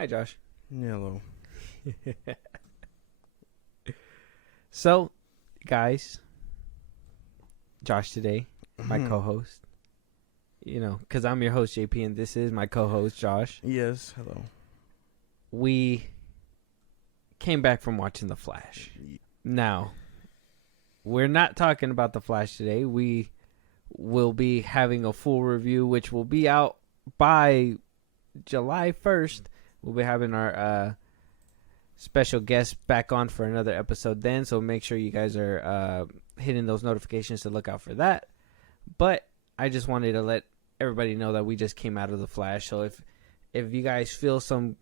Hi, Josh. Hello. So, guys, Josh today, my co-host. You know, because I'm your host, JP, and this is my co-host, Josh. Yes, hello. We came back from watching The Flash. Now, we're not talking about The Flash today. We will be having a full review, which will be out by July 1st. We'll be having our special guest back on for another episode then, so make sure you guys are hitting those notifications to look out for that. But I just wanted to let everybody know that we just came out of The Flash, so if you guys feel some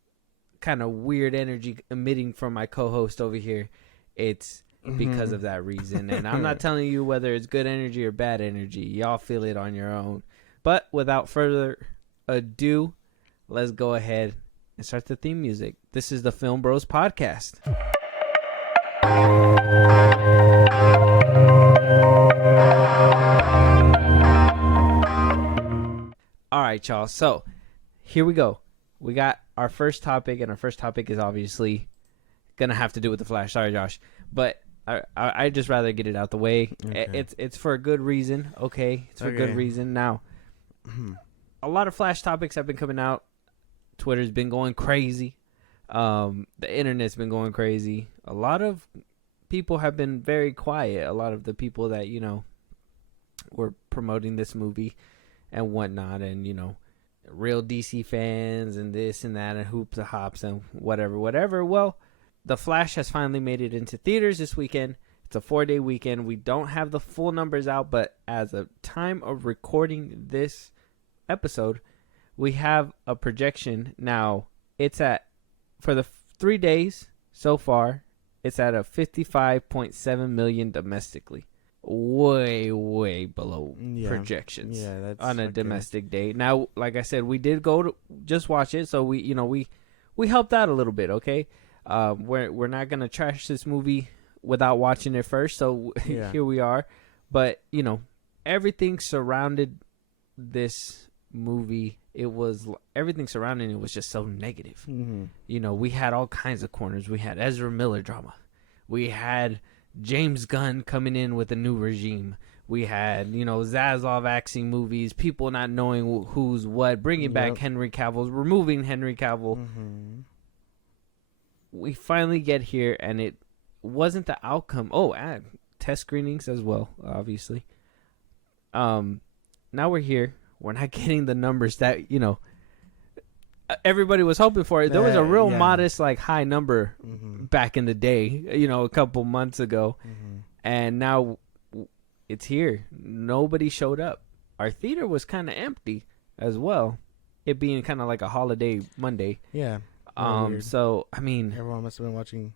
kind of weird energy emitting from my co-host over here, it's because of that reason. And I'm not telling you whether it's good energy or bad energy. Y'all feel it on your own. But without further ado, let's go ahead and start the theme music. This is the FilmBros podcast. All right, y'all. So here we go. We got our first topic, and our first topic is obviously gonna have to do with the Flash. Sorry, Josh, but I just rather get it out the way. Okay. It's for a good reason. Okay, it's for a good reason. Now, a lot of Flash topics have been coming out. Twitter's been going crazy. The internet's been going crazy. A lot of people have been very quiet. A lot of the people that, you know, were promoting this movie and whatnot, and, you know, real DC fans and this and that and hoops and hops and whatever. Well, The Flash has finally made it into theaters this weekend. It's a 4-day weekend. We don't have the full numbers out, but as of time of recording this episode, we have a projection. Now, it's at, for the 3 days so far, it's at a 55.7 million domestically. Way below projections that's on a domestic day. Now, like I said, we did go to just watch it, so we helped out a little bit, okay? We're not going to trash this movie without watching it first, so here we are. But, you know, everything surrounded this movie, everything surrounding it was just so negative. You know, we had all kinds of corners. We had Ezra Miller drama. We had James Gunn coming in with a new regime. We had, you know, Zaslav axing movies, people not knowing who's what, bringing back Henry Cavill, removing Henry Cavill. We finally get here, and it wasn't the outcome. Oh, and test screenings as well, obviously. Now we're here. We're not getting the numbers that, you know, everybody was hoping for. There was a real modest, like, high number back in the day, you know, a couple months ago. And now it's here. Nobody showed up. Our theater was kind of empty as well, it being kind of like a holiday Monday. Yeah. So, I mean, everyone must have been watching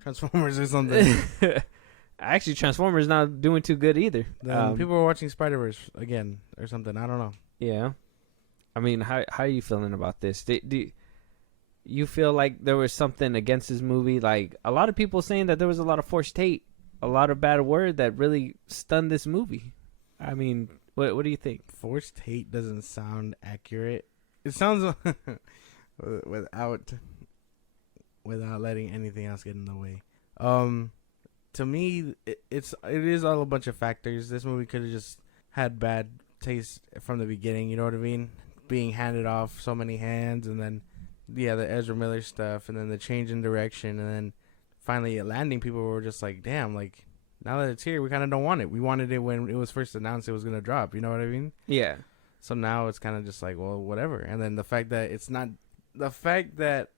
Transformers or something. Actually, Transformers not doing too good either. People were watching Spider-Verse again or something. I don't know. Yeah. I mean, how are you feeling about this? Do you feel like there was something against this movie? Like, a lot of people saying that there was a lot of forced hate, a lot of bad word that really stunned this movie. I mean, what do you think? Forced hate doesn't sound accurate. It sounds without letting anything else get in the way. To me, it is all a bunch of factors. This movie could have just had bad taste from the beginning. You know what I mean? Being handed off so many hands, and then the Ezra Miller stuff, and then the change in direction, and then finally it landing. People were just like, "Damn!" Like, now that it's here, we kind of don't want it. We wanted it when it was first announced it was gonna drop. You know what I mean? Yeah. So now it's kind of just like, well, whatever. And then the fact that it's not, the fact that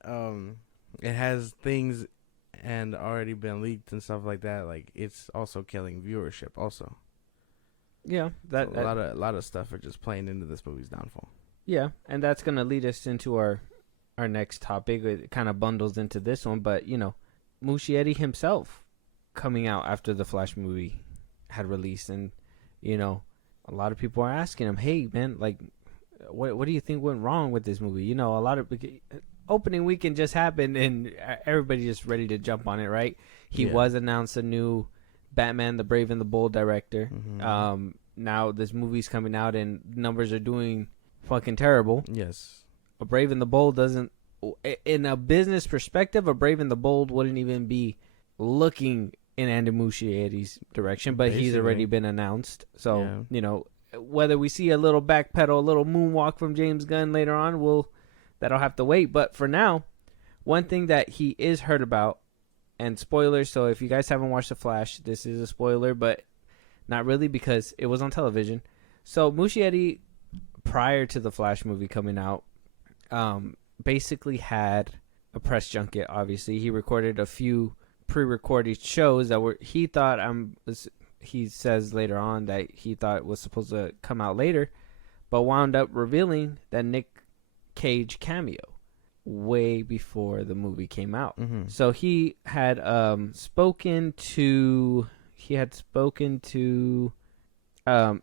it has things and already been leaked and stuff like that, like, it's also killing viewership also. Yeah, so a lot of stuff are just playing into this movie's downfall. Yeah, and that's going to lead us into our next topic. It kind of bundles into this one, but, you know, Muschietti himself coming out after the Flash movie had released, and, you know, a lot of people are asking him, hey, man, like, what do you think went wrong with this movie? You know, a lot of opening weekend just happened, and everybody just ready to jump on it, right? He was announced a new Batman, the Brave and the Bold director. Now this movie's coming out, and numbers are doing fucking terrible. Yes. A Brave and the Bold in a business perspective, a Brave and the Bold wouldn't even be looking in Andy Muschietti's direction, but he's already been announced. So, whether we see a little backpedal, a little moonwalk from James Gunn later on, that'll have to wait. But for now, one thing that he is heard about, and spoilers, so if you guys haven't watched The Flash, this is a spoiler, but not really because it was on television. So Muschietti, prior to the Flash movie coming out, basically had a press junket. Obviously, he recorded a few pre-recorded shows that he says later on that he thought was supposed to come out later, but wound up revealing that Nick Cage cameo way before the movie came out. Mm-hmm. So he had spoken to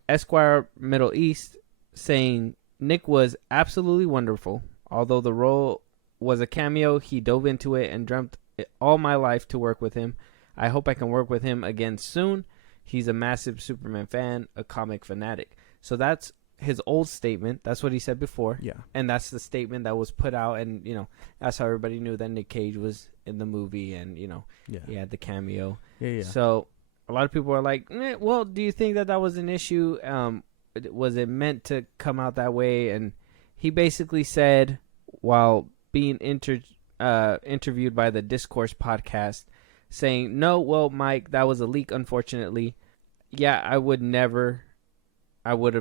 Esquire Middle East, saying Nick was absolutely wonderful. Although the role was a cameo, he dove into it and dreamt all my life to work with him. I hope I can work with him again soon. He's a massive Superman fan, a comic fanatic. So that's his old statement. That's what he said before. Yeah. And that's the statement that was put out. And, that's how everybody knew that Nick Cage was in the movie and, he had the cameo. Yeah. So a lot of people are like, well, do you think that was an issue? Was it meant to come out that way? And he basically said, while being interviewed by the Discourse podcast, saying, no, well, Mike, that was a leak, unfortunately. Yeah, I would have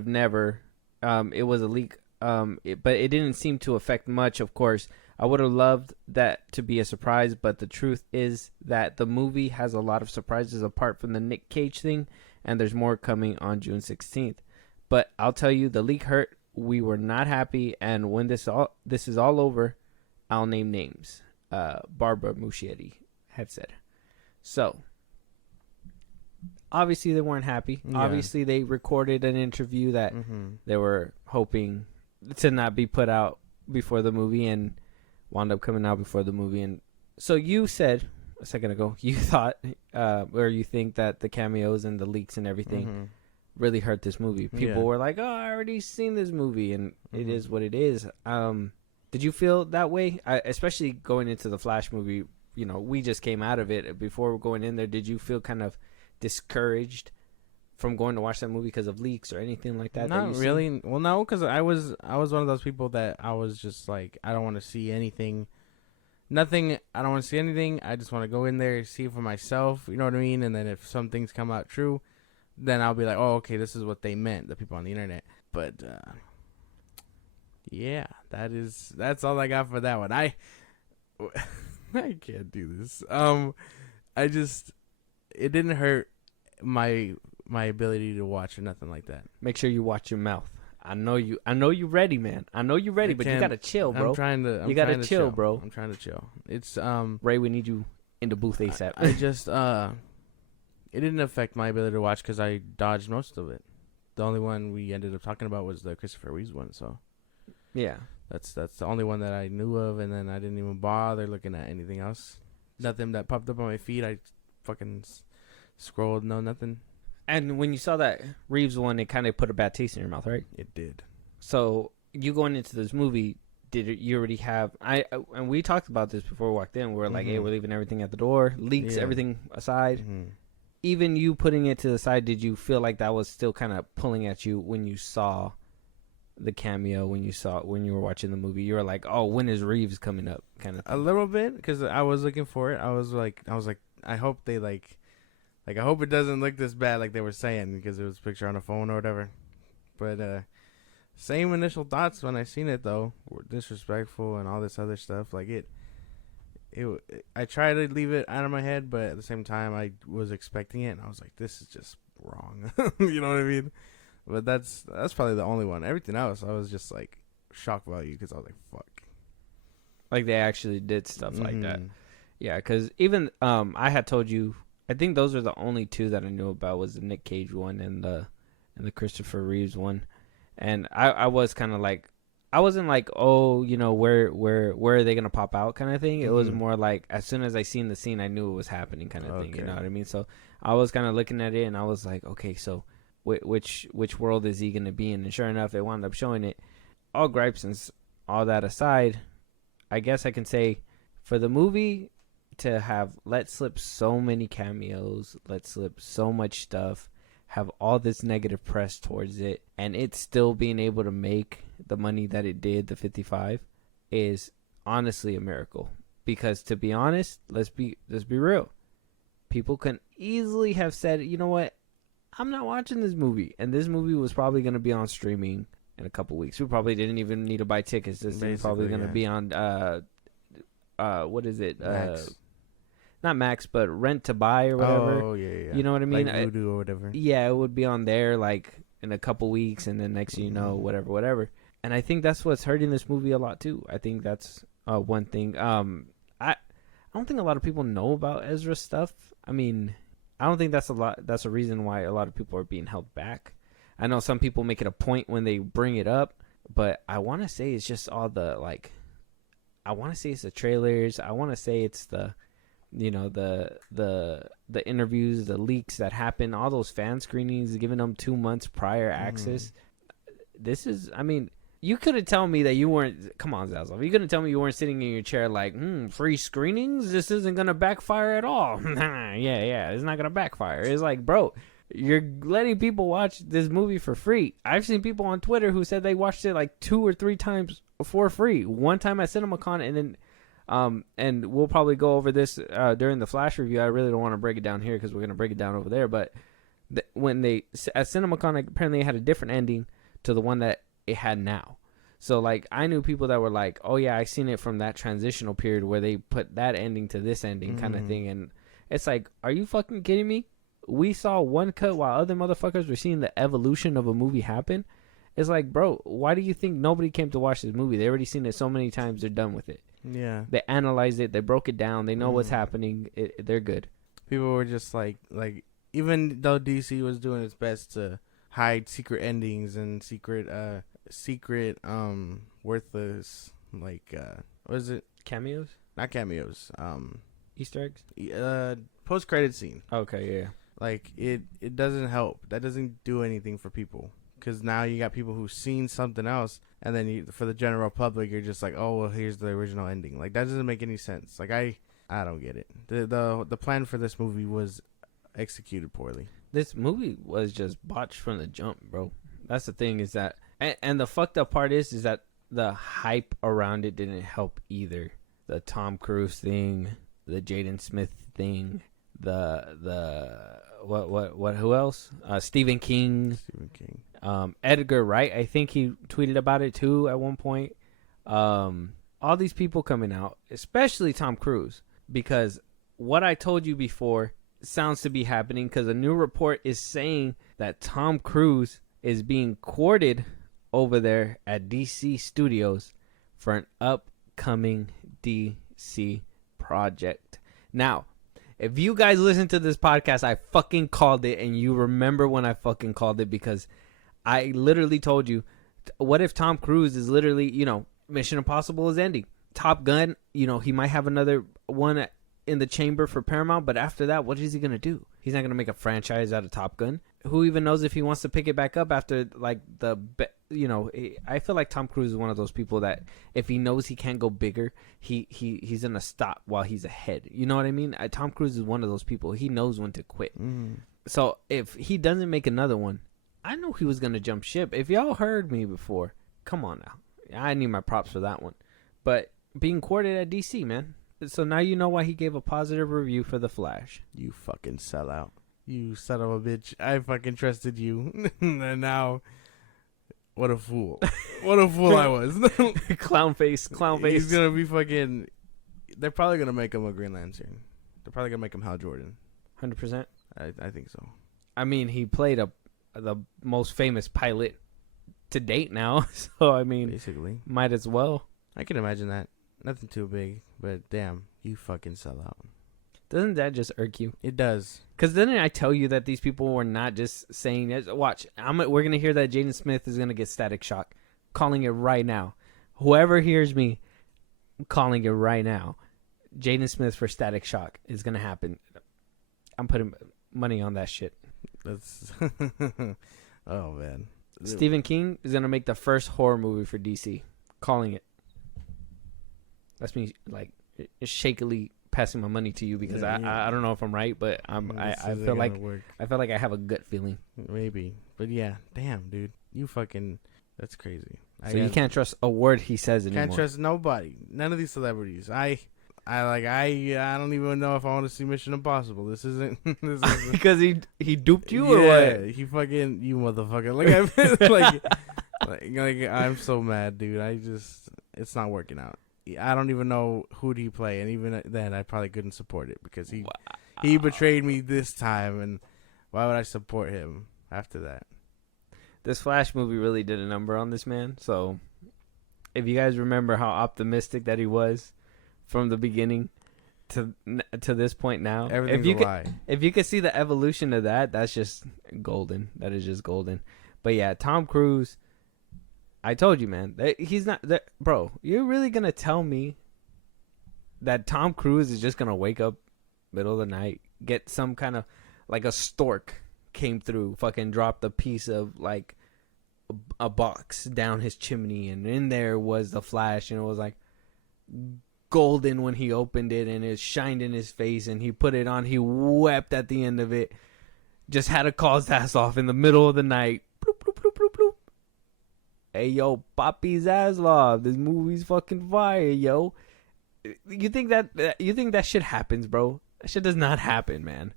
never. It was a leak, but it didn't seem to affect much, of course. I would have loved that to be a surprise, but the truth is that the movie has a lot of surprises apart from the Nick Cage thing, and there's more coming on June 16th. But I'll tell you, the leak hurt. We were not happy, and when this is all over, I'll name names. Barbara Muschietti had said. So, obviously they weren't happy. Yeah. Obviously they recorded an interview that they were hoping to not be put out before the movie and wound up coming out before the movie. And so you said a second ago, you thought or you think that the cameos and the leaks and everything really hurt this movie. People were like, oh, I already seen this movie, and it is what it is. Did you feel that way? Especially going into the Flash movie, we just came out of it. Before going in there, did you feel kind of discouraged from going to watch that movie because of leaks or anything like that? Not really. Well, no, because I was one of those people that I was just like, I don't want to see anything. Nothing. I don't want to see anything. I just want to go in there, see it for myself. You know what I mean? And then if some things come out true, then I'll be like, oh, okay, this is what they meant, the people on the internet. But yeah, that's all I got for that one. I can't do this. It didn't hurt my ability to watch or nothing like that. Make sure you watch your mouth. I know you ready, man. I know you ready, but you gotta chill, bro. You gotta chill, bro. I'm trying to chill. It's Ray, we need you in the booth ASAP. I just it didn't affect my ability to watch because I dodged most of it. The only one we ended up talking about was the Christopher Reeves one. So yeah, that's the only one that I knew of, and then I didn't even bother looking at anything else. Nothing that popped up on my feed. I fucking scrolled, no nothing. And when you saw that Reeves one, it kind of put a bad taste in your mouth, right? It did. So you going into this movie, you already have? And we talked about this before we walked in. We were like, hey, we're leaving everything at the door, leaks, everything aside. Even you putting it to the side, did you feel like that was still kind of pulling at you when you saw the cameo? When you were watching the movie, you were like, oh, when is Reeves coming up? Kind of thing. A little bit, because I was looking for it. I was like, I hope they I hope it doesn't look this bad like they were saying, because it was a picture on a phone or whatever. But same initial thoughts when I seen it, though. Were disrespectful and all this other stuff. Like I try to leave it out of my head, but at the same time I was expecting it, and I was like, this is just wrong. You know what I mean? But that's probably the only one. Everything else I was just like shock value, because I was like, fuck, like they actually did stuff like that. Yeah, because even I had told you, I think those are the only two that I knew about, was the Nick Cage one and the Christopher Reeves one. And I was kind of like, I wasn't like, oh, where are they gonna pop out kind of thing. It was more like, as soon as I seen the scene, I knew it was happening kind of thing. You know what I mean? So I was kind of looking at it, and I was like, okay, so which world is he gonna be in? And sure enough, it wound up showing it. All gripes and all that aside, I guess I can say for the movie to have let slip so many cameos, let slip so much stuff, have all this negative press towards it, and it still being able to make the money that it did, the 55, is honestly a miracle. Because to be honest, let's be real. People can easily have said, you know what, I'm not watching this movie, and this movie was probably going to be on streaming in a couple weeks. We probably didn't even need to buy tickets. This thing's probably going to be on what is it? Max. Not Max, but Rent to Buy or whatever. Oh yeah. You know what I mean? Like Voodoo or whatever. Yeah, it would be on there like in a couple weeks, and then next thing you know, whatever. And I think that's what's hurting this movie a lot too. I think that's one thing. I don't think a lot of people know about Ezra's stuff. I mean, I don't think that's a reason why a lot of people are being held back. I know some people make it a point when they bring it up, but I want to say it's just all the I want to say it's the trailers. I want to say it's the the interviews, the leaks that happen, all those fan screenings, giving them 2 months prior access. This is, I mean, you couldn't tell me that you weren't. Come on, Zaslav. You couldn't tell me you weren't sitting in your chair like, free screenings? This isn't going to backfire at all. yeah, it's not going to backfire. It's like, bro, you're letting people watch this movie for free. I've seen people on Twitter who said they watched it like 2 or 3 times for free. One time at CinemaCon, and then, and we'll probably go over this during the Flash review. I really don't want to break it down here because we're going to break it down over there. But when they, at CinemaCon, apparently it had a different ending to the one that it had now. So like I knew people that were like, oh yeah, I seen it from that transitional period where they put that ending to this ending kind of thing. And it's like, are you fucking kidding me? We saw one cut while other motherfuckers were seeing the evolution of a movie happen. It's like, bro, why do you think nobody came to watch this movie? They already seen it so many times, they're done with it. Yeah. They analyzed it, they broke it down, they know what's happening, they're good. People were just like even though DC was doing its best to hide secret endings and secret worthless, like what is it, cameos, not cameos, Easter eggs, post-credit scene. Okay, yeah, like it doesn't help. That doesn't do anything for people, because now you got people who've seen something else, and then for the general public, you're just like, oh well, here's the original ending. Like that doesn't make any sense. Like I don't get it. The plan for this movie was executed poorly. This movie was just botched from the jump, bro. That's the thing, is that, and the fucked up part is that the hype around it didn't help either. The Tom Cruise thing, the Jaden Smith thing, the who else? Stephen King. Edgar Wright, I think he tweeted about it too at one point. All these people coming out, especially Tom Cruise, because what I told you before sounds to be happening, because a new report is saying that Tom Cruise is being courted over there at DC Studios for an upcoming DC project. Now, if you guys listen to this podcast, I fucking called it, and you remember when I fucking called it, because I literally told you, what if Tom Cruise is literally, Mission Impossible is ending. Top Gun, he might have another one in the chamber for Paramount, but after that, what is he going to do? He's not going to make a franchise out of Top Gun. Who even knows if he wants to pick it back up after, like, I feel like Tom Cruise is one of those people that if he knows he can't go bigger, he's going to stop while he's ahead. You know what I mean? Tom Cruise is one of those people. He knows when to quit. So if he doesn't make another one, I know he was going to jump ship. If y'all heard me before, come on now. I need my props for that one. But being courted at DC, man. So now you know why he gave a positive review for The Flash. You fucking sellout. You son of a bitch. I fucking trusted you. And now, what a fool. What a fool I was. Clown face. He's going to be fucking... They're probably going to make him a Green Lantern. They're probably going to make him Hal Jordan. 100%? I think so. I mean, he played the most famous pilot to date now. So, I mean... Basically. Might as well. I can imagine that. Nothing too big, but damn, you fucking sell out. Doesn't that just irk you? It does. Because didn't I tell you that these people were not just saying it? Watch, we're going to hear that Jaden Smith is going to get Static Shock. Calling it right now. Whoever hears me, I'm calling it right now. Jaden Smith for Static Shock is going to happen. I'm putting money on that shit. That's oh, man. Stephen King is going to make the first horror movie for DC. Calling it. That's me like shakily passing my money to you because I don't know if I'm right, but I feel like I have a gut feeling. Maybe, but yeah, damn, dude, you fucking that's crazy. So you can't trust a word he says anymore. Can't trust nobody. None of these celebrities. I don't even know if I want to see Mission Impossible. This isn't because he duped you or what? He fucking you motherfucker. Like like I'm so mad, dude. It's not working out. I don't even know who'd he play, and even then I probably couldn't support it because he betrayed me this time, and why would I support him after that? This Flash movie really did a number on this man. So if you guys remember how optimistic that he was from the beginning to this point now, if you could see the evolution of that, that's just golden. That is just golden. But yeah, Tom Cruise, I told you, man, he's not bro. You're really gonna tell me that Tom Cruise is just gonna wake up middle of the night, get some kind of like a stork came through, fucking dropped a piece of like a box down his chimney, and in there was the Flash, and it was like golden when he opened it, and it shined in his face, and he put it on. He wept at the end of it. Just had to call his ass off in the middle of the night. Bloop, bloop, bloop, bloop, bloop. Hey yo, Poppy Zaslav, this movie's fucking fire, yo. You think that shit happens, bro? That shit does not happen, man.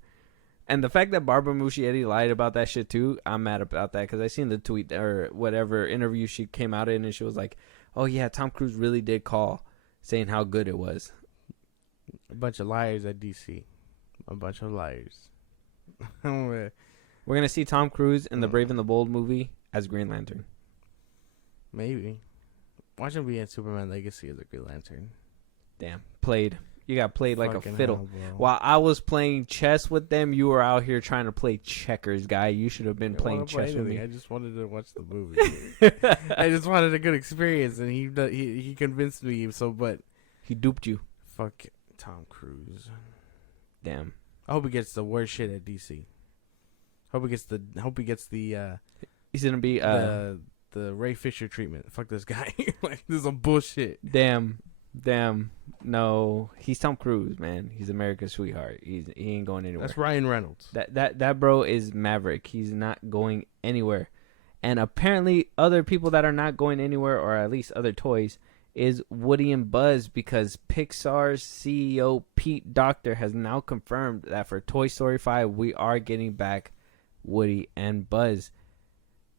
And the fact that Barbara Muschietti lied about that shit too, I'm mad about that because I seen the tweet or whatever interview she came out in, and she was like, "Oh yeah, Tom Cruise really did call, saying how good it was." A bunch of liars at DC. A bunch of liars. We're gonna see Tom Cruise in the Brave and the Bold movie as Green Lantern. Maybe. Watch him be in Superman Legacy as a Green Lantern. Damn, played. You got played like Fucking a fiddle. hell, while I was playing chess with them, you were out here trying to play checkers, guy. You should have been playing chess with me. I just wanted to watch the movie. I just wanted a good experience, and he convinced me. But he duped you. Fuck Tom Cruise. Damn. I hope he gets the worst shit at DC. Hope he gets the. He's gonna be the Ray Fisher treatment. Fuck this guy. Like this is some bullshit. Damn. No, he's Tom Cruise, man. He's America's sweetheart. He ain't going anywhere. That's Ryan Reynolds. That bro is Maverick. He's not going anywhere. And apparently other people that are not going anywhere, or at least other toys, is Woody and Buzz, because Pixar's CEO Pete Docter has now confirmed that for Toy Story 5 we are getting back Woody and Buzz.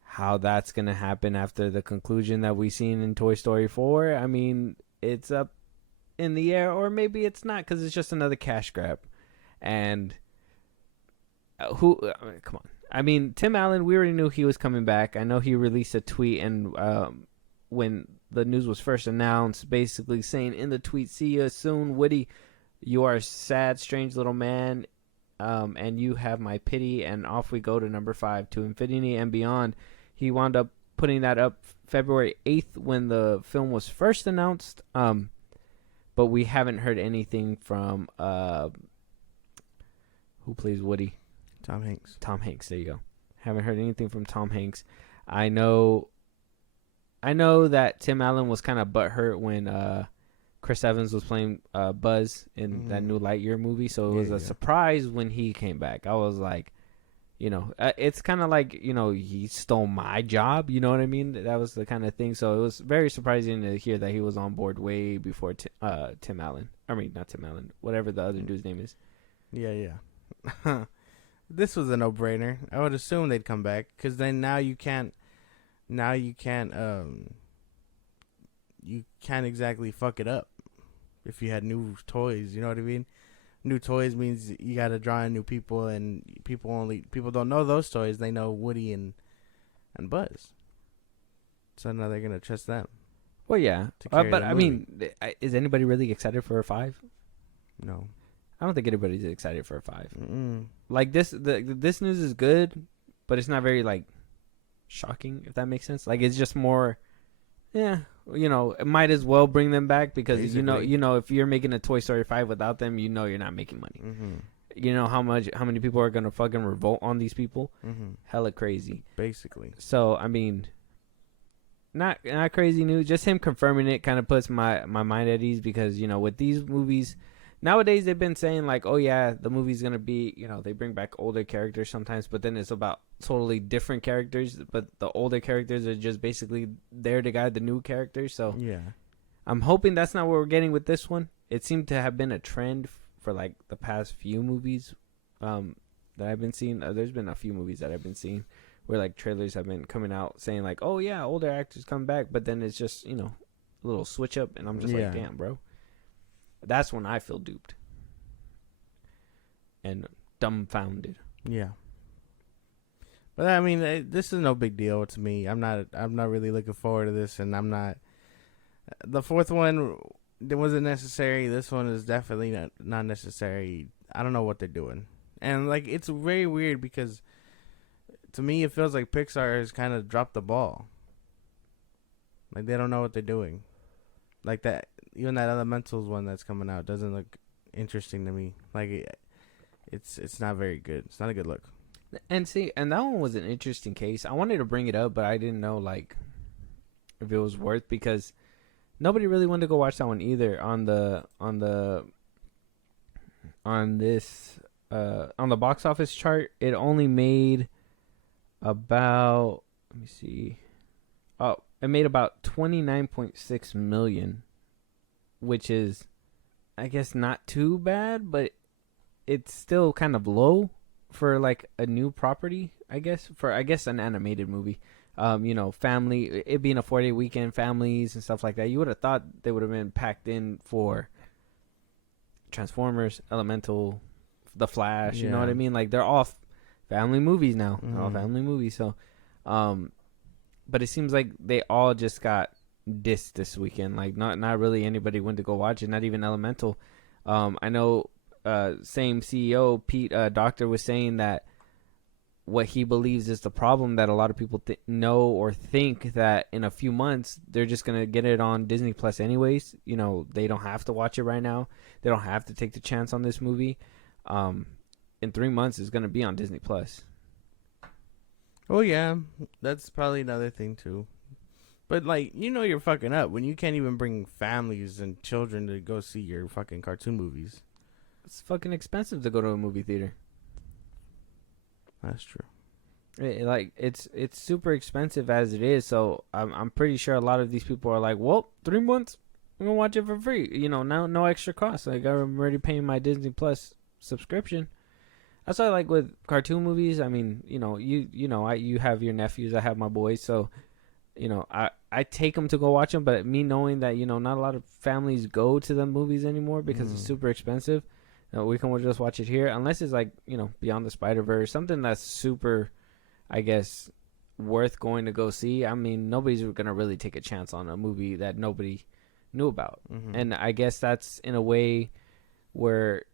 How that's going to happen after the conclusion that we seen in Toy Story 4, I mean, it's up in the air, or maybe it's not, because it's just another cash grab. And come on. I mean, Tim Allen, we already knew he was coming back. I know he released a tweet, and when the news was first announced, basically saying in the tweet, "See you soon, Woody. You are a sad, strange little man, and you have my pity." And off we go to number 5, to infinity and beyond. He wound up putting that up February 8th when the film was first announced. But we haven't heard anything from who plays Woody? Tom Hanks. Tom Hanks, there you go. Haven't heard anything from Tom Hanks. I know that Tim Allen was kind of butthurt when Chris Evans was playing Buzz in that new Lightyear movie, so it was a surprise when he came back. I was like, it's kind of like, he stole my job, you know what I mean? That was the kind of thing. So it was very surprising to hear that he was on board way before Tim Allen. I mean, not Tim Allen, whatever the other dude's name is. Yeah. This was a no-brainer. I would assume they'd come back, because then you can't exactly fuck it up if you had new toys, you know what I mean? New toys means you got to draw in new people, and people don't know those toys. They know Woody and Buzz. So now they're gonna trust them. Well, yeah, but I mean, is anybody really excited for a 5? No, I don't think anybody's excited for a 5. Like this news is good, but it's not very like shocking, if that makes sense. Like it's just more, it might as well bring them back, because basically, if you're making a Toy Story 5 without them, you're not making money. You know how many people are gonna fucking revolt on these people? Hella crazy, basically. So I mean, not crazy news. Just him confirming it kind of puts my mind at ease, because with these movies nowadays, they've been saying like, oh yeah, the movie's gonna be, they bring back older characters sometimes, but then it's about totally different characters. But the older characters are just basically there to guide the new characters. So yeah, I'm hoping that's not what we're getting with this one. It seemed to have been a trend for like the past few movies that I've been seeing. There's been a few movies that I've been seeing where like trailers have been coming out saying like, oh yeah, older actors come back, but then it's just a little switch up, and I'm just like, damn, bro. That's when I feel duped and dumbfounded. Yeah. But I mean, this is no big deal to me. I'm not really looking forward to this, and I'm not. The fourth one, it wasn't necessary. This one is definitely not necessary. I don't know what they're doing, and like it's very weird because to me it feels like Pixar has kind of dropped the ball. Like they don't know what they're doing. Like that, even that Elementals one that's coming out doesn't look interesting to me. Like it's not very good. It's not a good look. And that one was an interesting case. I wanted to bring it up, but I didn't know like if it was worth, because nobody really wanted to go watch that one either. On the box office chart, it only made about, let me see. Oh, it made about 29.6 million, which is, I guess, not too bad, but it's still kind of low for like a new property, I guess, for an animated movie. Family, it being a 4-day weekend, families and stuff like that. You would have thought they would have been packed in for Transformers, Elemental, The Flash. You know what I mean? Like they're all family movies now. They're all family movies. So, but it seems like they all just got dissed this weekend. Like not really anybody went to go watch it. Not even Elemental. I know. Same CEO Pete Doctor was saying that what he believes is the problem, that a lot of people know or think that in a few months they're just gonna get it on Disney Plus anyways. They don't have to watch it right now. They don't have to take the chance on this movie. In 3 months it's gonna be on Disney Plus. Oh yeah, that's probably another thing too. But like, you're fucking up when you can't even bring families and children to go see your fucking cartoon movies. It's fucking expensive to go to a movie theater. That's true. It's super expensive as it is. So I'm pretty sure a lot of these people are like, well, 3 months, I'm gonna watch it for free. No extra cost. Like I'm already paying my Disney Plus subscription. That's why, like with cartoon movies. I mean, you have your nephews, I have my boys, so I take them to go watch them. But me knowing that not a lot of families go to the movies anymore because it's super expensive. We can just watch it here, unless it's like Beyond the Spider-Verse, something that's super, I guess, worth going to go see. I mean, nobody's gonna really take a chance on a movie that nobody knew about, and I guess that's in a way where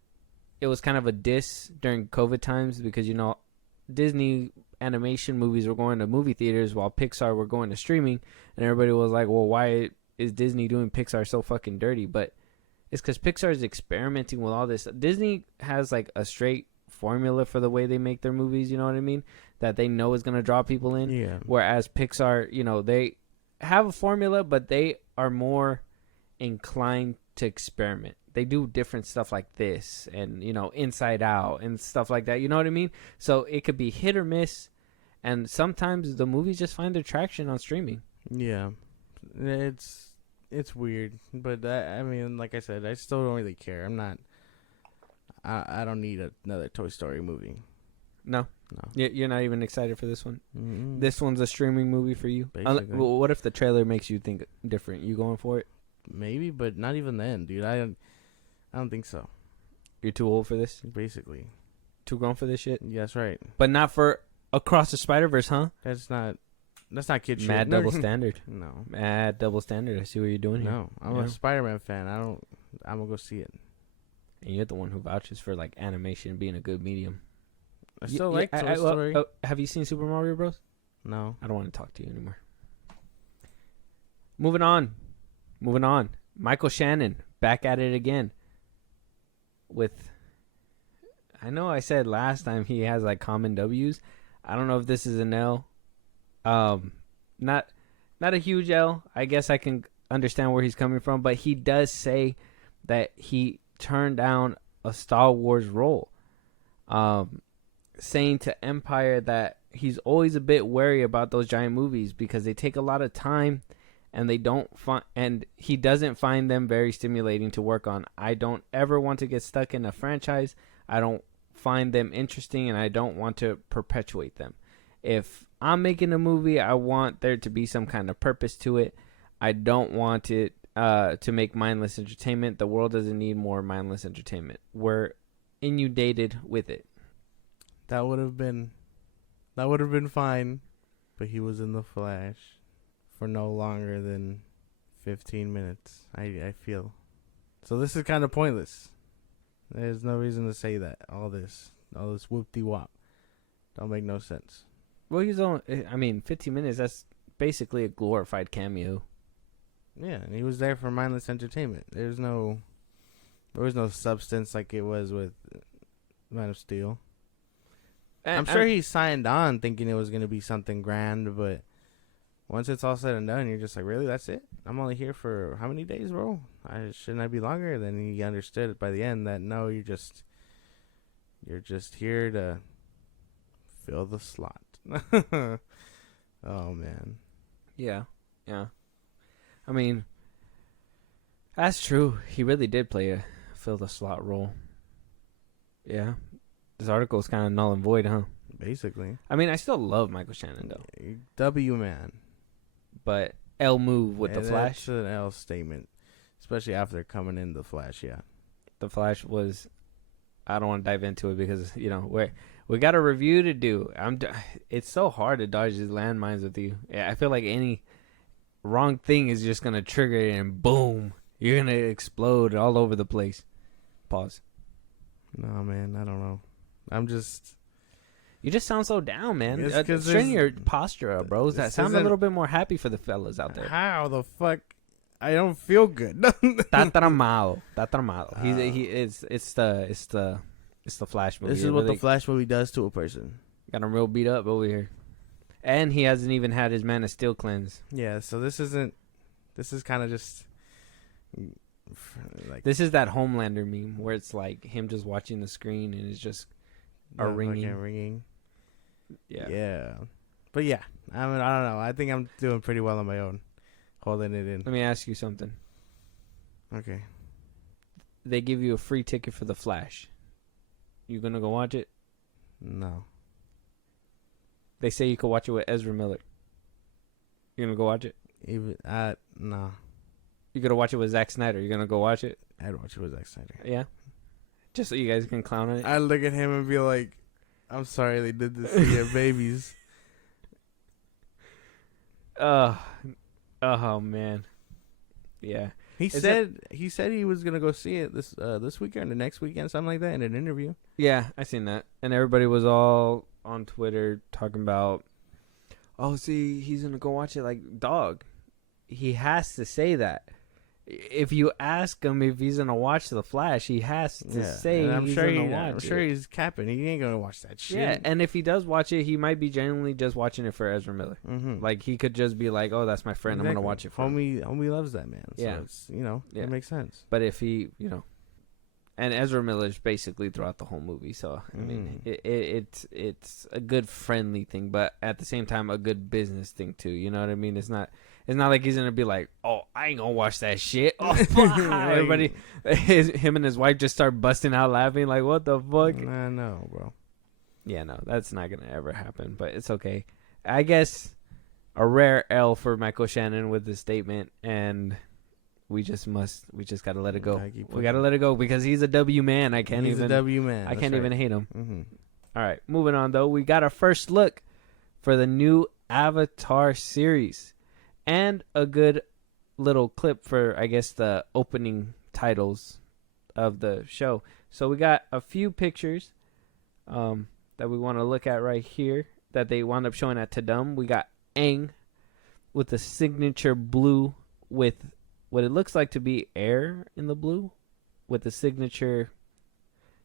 it was kind of a diss during COVID times, because Disney animation movies were going to movie theaters while Pixar were going to streaming, and everybody was like, well, why is Disney doing Pixar so fucking dirty? But it's because Pixar is experimenting with all this. Disney has like a straight formula for the way they make their movies, you know what I mean? That they know is going to draw people in. Yeah. Whereas Pixar, they have a formula, but they are more inclined to experiment. They do different stuff like this and, Inside Out and stuff like that. You know what I mean? So it could be hit or miss. And sometimes the movies just find their traction on streaming. Yeah. It's weird, but I mean, like I said, I still don't really care. I don't need another Toy Story movie. No. You're not even excited for this one? Mm-hmm. This one's a streaming movie for you? What if the trailer makes you think different? You going for it? Maybe, but not even then, dude. I don't think so. You're too old for this? Basically. Too grown for this shit? Yeah, that's right. But not for Across the Spider-Verse, huh? That's not kid shit. Mad double standard. No. Mad double standard. I see what you're doing here. No, I'm a Spider-Man fan. I'm gonna go see it. And you're the one who vouches for like animation being a good medium. I still like Toy Story. Have you seen Super Mario Bros? No. I don't want to talk to you anymore. Moving on. Michael Shannon back at it again. I know I said last time he has like common W's. I don't know if this is an L. Not not a huge L. I guess I can understand where he's coming from, but he does say that he turned down a Star Wars role, saying to Empire that he's always a bit wary about those giant movies because they take a lot of time, and he doesn't find them very stimulating to work on. I don't ever want to get stuck in a franchise. I don't find them interesting, and I don't want to perpetuate them. If I'm making a movie, I want there to be some kind of purpose to it. I don't want it to make mindless entertainment. The world doesn't need more mindless entertainment. We're inundated with it. That would have been fine, but he was in the Flash for no longer than 15 minutes. I feel so. This is kind of pointless. There's no reason to say that. All this whoop-de-wop don't make no sense. Well, 15 minutes. That's basically a glorified cameo. Yeah, and he was there for mindless entertainment. There was no substance like it was with Man of Steel. I'm sure he signed on thinking it was going to be something grand, but once it's all said and done, you're just like, really, that's it? I'm only here for how many days, bro? Shouldn't I be longer? Then he understood by the end that no, you're just here to fill the slot. Oh man. Yeah. I mean, that's true. He really did fill the slot role. Yeah. This article is kind of null and void, huh? Basically. I mean, I still love Michael Shannon, though. W man. But L move with the Flash. That's an L statement. Especially after coming in the Flash, yeah. The Flash was... I don't want to dive into it because, we got a review to do. It's so hard to dodge these landmines with you. Yeah, I feel like any wrong thing is just going to trigger it and boom, you're going to explode all over the place. Pause. No, man, I don't know. You just sound so down, man. Straighten your posture up, bro. Sound a little bit more happy for the fellas out there. How the fuck? I don't feel good. Está tramado. It's the Flash movie. This is what the Flash movie does to a person. Got him real beat up over here. And he hasn't even had his Man of Steel cleanse. Yeah, so this is kind of just like... This is that Homelander meme where it's like him just watching the screen and it's just ringing. Yeah. But yeah, I don't know. I think I'm doing pretty well on my own, holding it in. Let me ask you something. Okay. They give you a free ticket for The Flash. You gonna go watch it? No. They say you could watch it with Ezra Miller. You gonna go watch it? No. You gonna watch it with Zack Snyder? You gonna go watch it? I'd watch it with Zack Snyder. Yeah. Just so you guys can clown on it. I'd look at him and be like, "I'm sorry they did this to your babies." Oh man. Yeah. He said he was gonna go see it this weekend or next weekend, something like that, in an interview. Yeah, I seen that, and everybody was all on Twitter talking about, "Oh, see, he's gonna go watch it." Like, dog, he has to say that. If you ask him if he's gonna watch The Flash, he has to say he's gonna watch it. I'm sure he's capping. He ain't gonna watch that shit. Yeah, and if he does watch it, he might be genuinely just watching it for Ezra Miller. Mm-hmm. Like, he could just be like, "Oh, that's my friend. Exactly. I'm gonna watch it for him." Homie loves that man. So yeah, it's, it makes sense. But if he, and Ezra Miller's basically throughout the whole movie, so I mean, it's a good friendly thing, but at the same time, a good business thing too. You know what I mean? It's not like he's gonna be like, "Oh, I ain't gonna watch that shit." Oh, everybody, him and his wife just start busting out laughing, like, "What the fuck?" Nah, no, bro. Yeah, no, that's not gonna ever happen. But it's okay. I guess a rare L for Michael Shannon with the statement, and we just gotta let it go. We gotta let it go because he's a W man. He's a W man. I can't even hate him. Mm-hmm. All right, moving on though. We got our first look for the new Avatar series. And a good little clip for, I guess, the opening titles of the show. So we got a few pictures that we want to look at right here that they wound up showing at Tadum. We got Aang with the signature blue with what it looks like to be air in the blue with the signature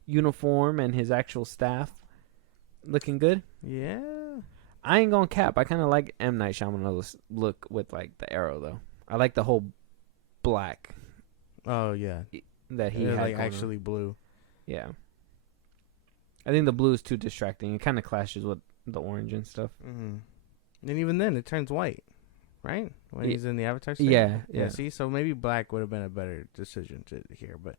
uniform and his actual staff. Looking good. Yeah. I ain't gonna cap. I kind of like M. Night Shyamalan's look with like the arrow though. I like the whole black Oh yeah, that he they're had like going on. actually blue. Yeah. I think the blue is too distracting. It kind of clashes with the orange and stuff. Mm-hmm. And even then, it turns white, right? When Ye- he's in the Avatar state. Yeah. See, so maybe black would have been a better decision to here, but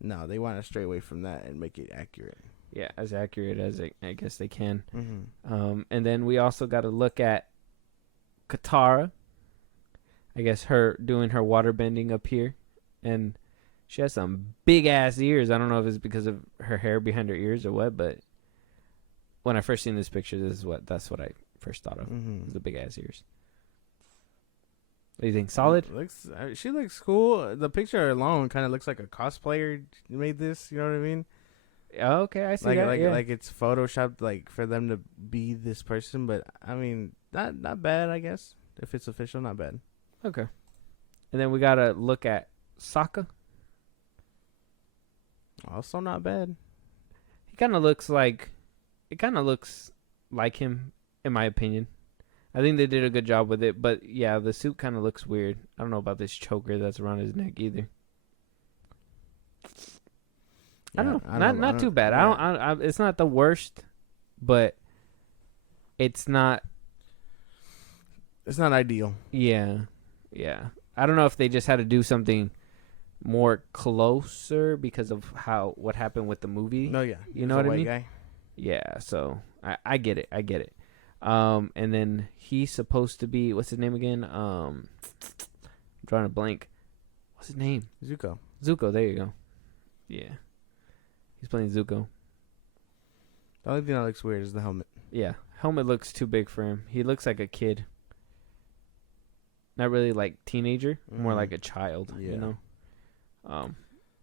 no, they want to stray away from that and make it accurate. Yeah, as accurate as I guess they can. Mm-hmm. And then we also got to look at Katara. I guess her doing her water bending up here, and she has some big ass ears. I don't know if it's because of her hair behind her ears or what, but when I first seen this picture, that's what I first thought of. Mm-hmm. Was the big ass ears. What do you think? Solid? She looks cool. The picture alone kind of looks like a cosplayer made this. You know what I mean? Okay, I see that. Like it's photoshopped like for them to be this person. But I mean, not bad. I guess if it's official, not bad. Okay. And then we gotta look at Sokka. Also, not bad. He kind of looks like, it kind of looks like him, in my opinion. I think they did a good job with it, but yeah, the suit kind of looks weird. I don't know about this choker that's around his neck either. I don't know. Not too bad. Yeah. I it's not the worst, but it's not. It's not ideal. Yeah. I don't know if they just had to do something more closer because of what happened with the movie. No, yeah, You know what I mean? Guy. Yeah, so I get it. And then he's supposed to be, what's his name again? I'm drawing a blank. What's his name? Zuko, there you go. Yeah. He's playing Zuko. The only thing that looks weird is the helmet. Yeah. Helmet looks too big for him. He looks like a kid. Not really like teenager, more like a child, Yeah. you know?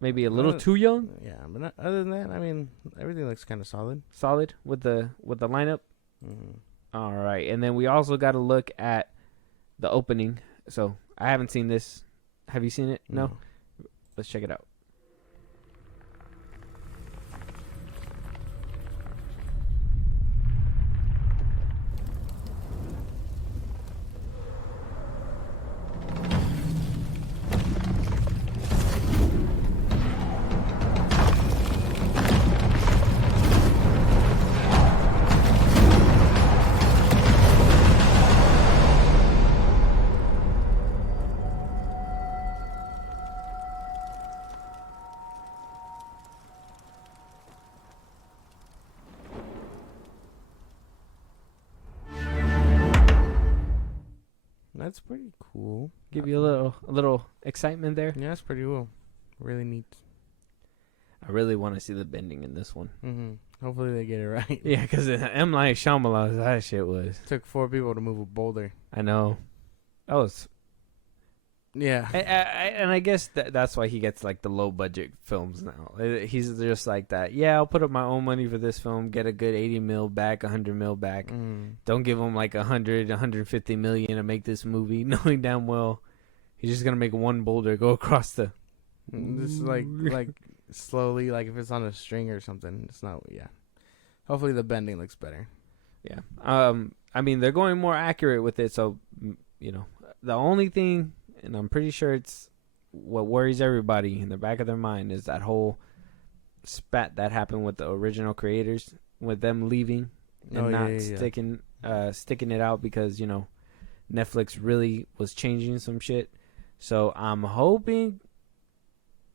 Maybe a little too young. Yeah, but other than that, I mean, everything looks kind of solid. Solid with the lineup. Mm-hmm. All right. And then we also got to look at the opening. So, I haven't seen this. Have you seen it? No? Let's check it out. That's pretty cool. Give you a little excitement there. Yeah, that's pretty cool. Really neat. I really want to see the bending in this one. Mm-hmm. Hopefully they get it right. Yeah, because M. Night Shyamalan, that shit was. Took 4 people to move a boulder. I know. That was. Yeah. And I guess that's why he gets like the low budget films now. He's just like that. Yeah, I'll put up my own money for this film, get a good 80 mil back, 100 mil back. Don't give him like 100, 150 million to make this movie, knowing damn well he's just gonna make one boulder go across the. This is like slowly, like if it's on a string or something. It's not. Yeah. Hopefully the bending looks better. Yeah. I mean they're going more accurate with it, so you know the only thing. And I'm pretty sure it's what worries everybody in the back of their mind is that whole spat that happened with the original creators, with them leaving and sticking it out because, you know, Netflix really was changing some shit. So I'm hoping,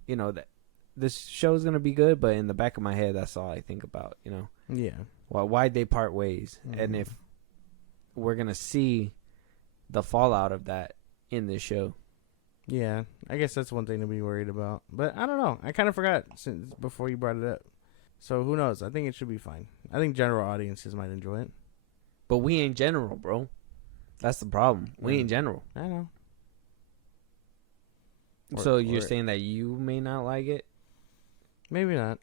you know, that this show's going to be good, but in the back of my head, that's all I think about, you know. Yeah. Well, why'd they part ways? Mm-hmm. And if we're going to see the fallout of that in this show. Yeah, I guess that's one thing to be worried about. But I don't know. I kind of forgot since before you brought it up. So who knows? I think it should be fine. I think general audiences might enjoy it. But we ain't general, bro. That's the problem. We ain't general. I know. So you're saying that you may not like it? Maybe not.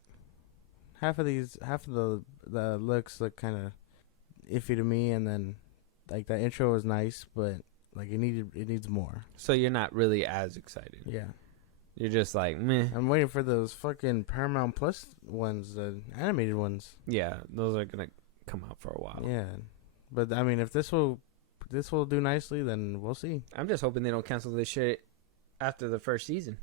Half of the looks look kind of iffy to me, and then like that intro was nice, but like it needs more. So you're not really as excited. Yeah. You're just like, meh. I'm waiting for those fucking Paramount Plus ones, the animated ones. Yeah, those are gonna come out for a while. Yeah. But I mean, if this will do nicely, then we'll see. I'm just hoping they don't cancel this shit after the first season.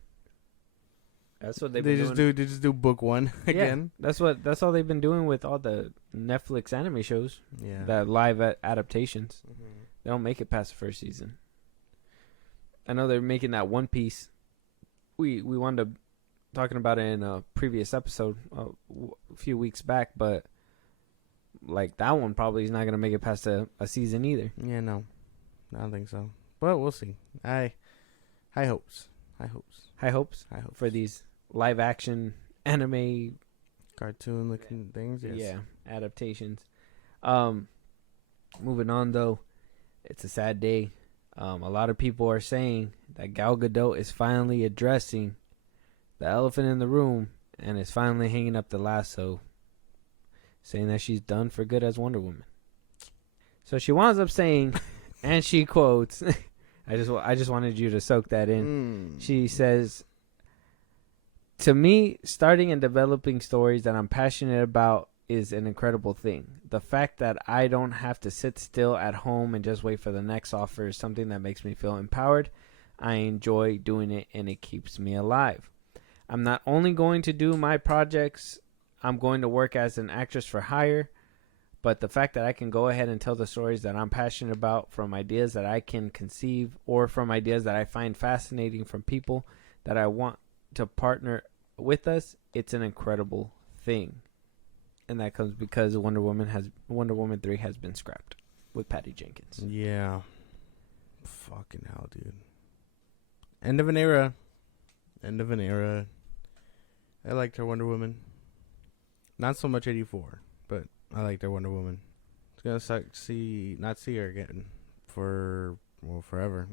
That's what they've They been just doing. They just do book one again. Yeah, that's all they've been doing with all the Netflix anime shows. Yeah. That live adaptations. Mm-hmm. They don't make it past the first season. I know they're making that One Piece. We wound up talking about it in a previous episode a few weeks back, but like that one probably is not gonna make it past a season either. Yeah, no, I don't think so. But we'll see. High hopes. High hopes for these live action anime cartoon looking things. Yes. Yeah, adaptations. Moving on though, it's a sad day. A lot of people are saying that Gal Gadot is finally addressing the elephant in the room and is finally hanging up the lasso, saying that she's done for good as Wonder Woman. So she winds up saying, and she quotes, I just wanted you to soak that in. She says, "To me, starting and developing stories that I'm passionate about is an incredible thing. The fact that I don't have to sit still at home and just wait for the next offer is something that makes me feel empowered. I enjoy doing it and it keeps me alive. I'm not only going to do my projects, I'm going to work as an actress for hire, but the fact that I can go ahead and tell the stories that I'm passionate about from ideas that I can conceive or from ideas that I find fascinating from people that I want to partner with us, it's an incredible thing." And that comes because Wonder Woman 3 has been scrapped with Patty Jenkins. Yeah. Fucking hell, dude. End of an era. I liked her Wonder Woman. Not so much 84, but I liked her Wonder Woman. It's gonna suck not see her again for forever.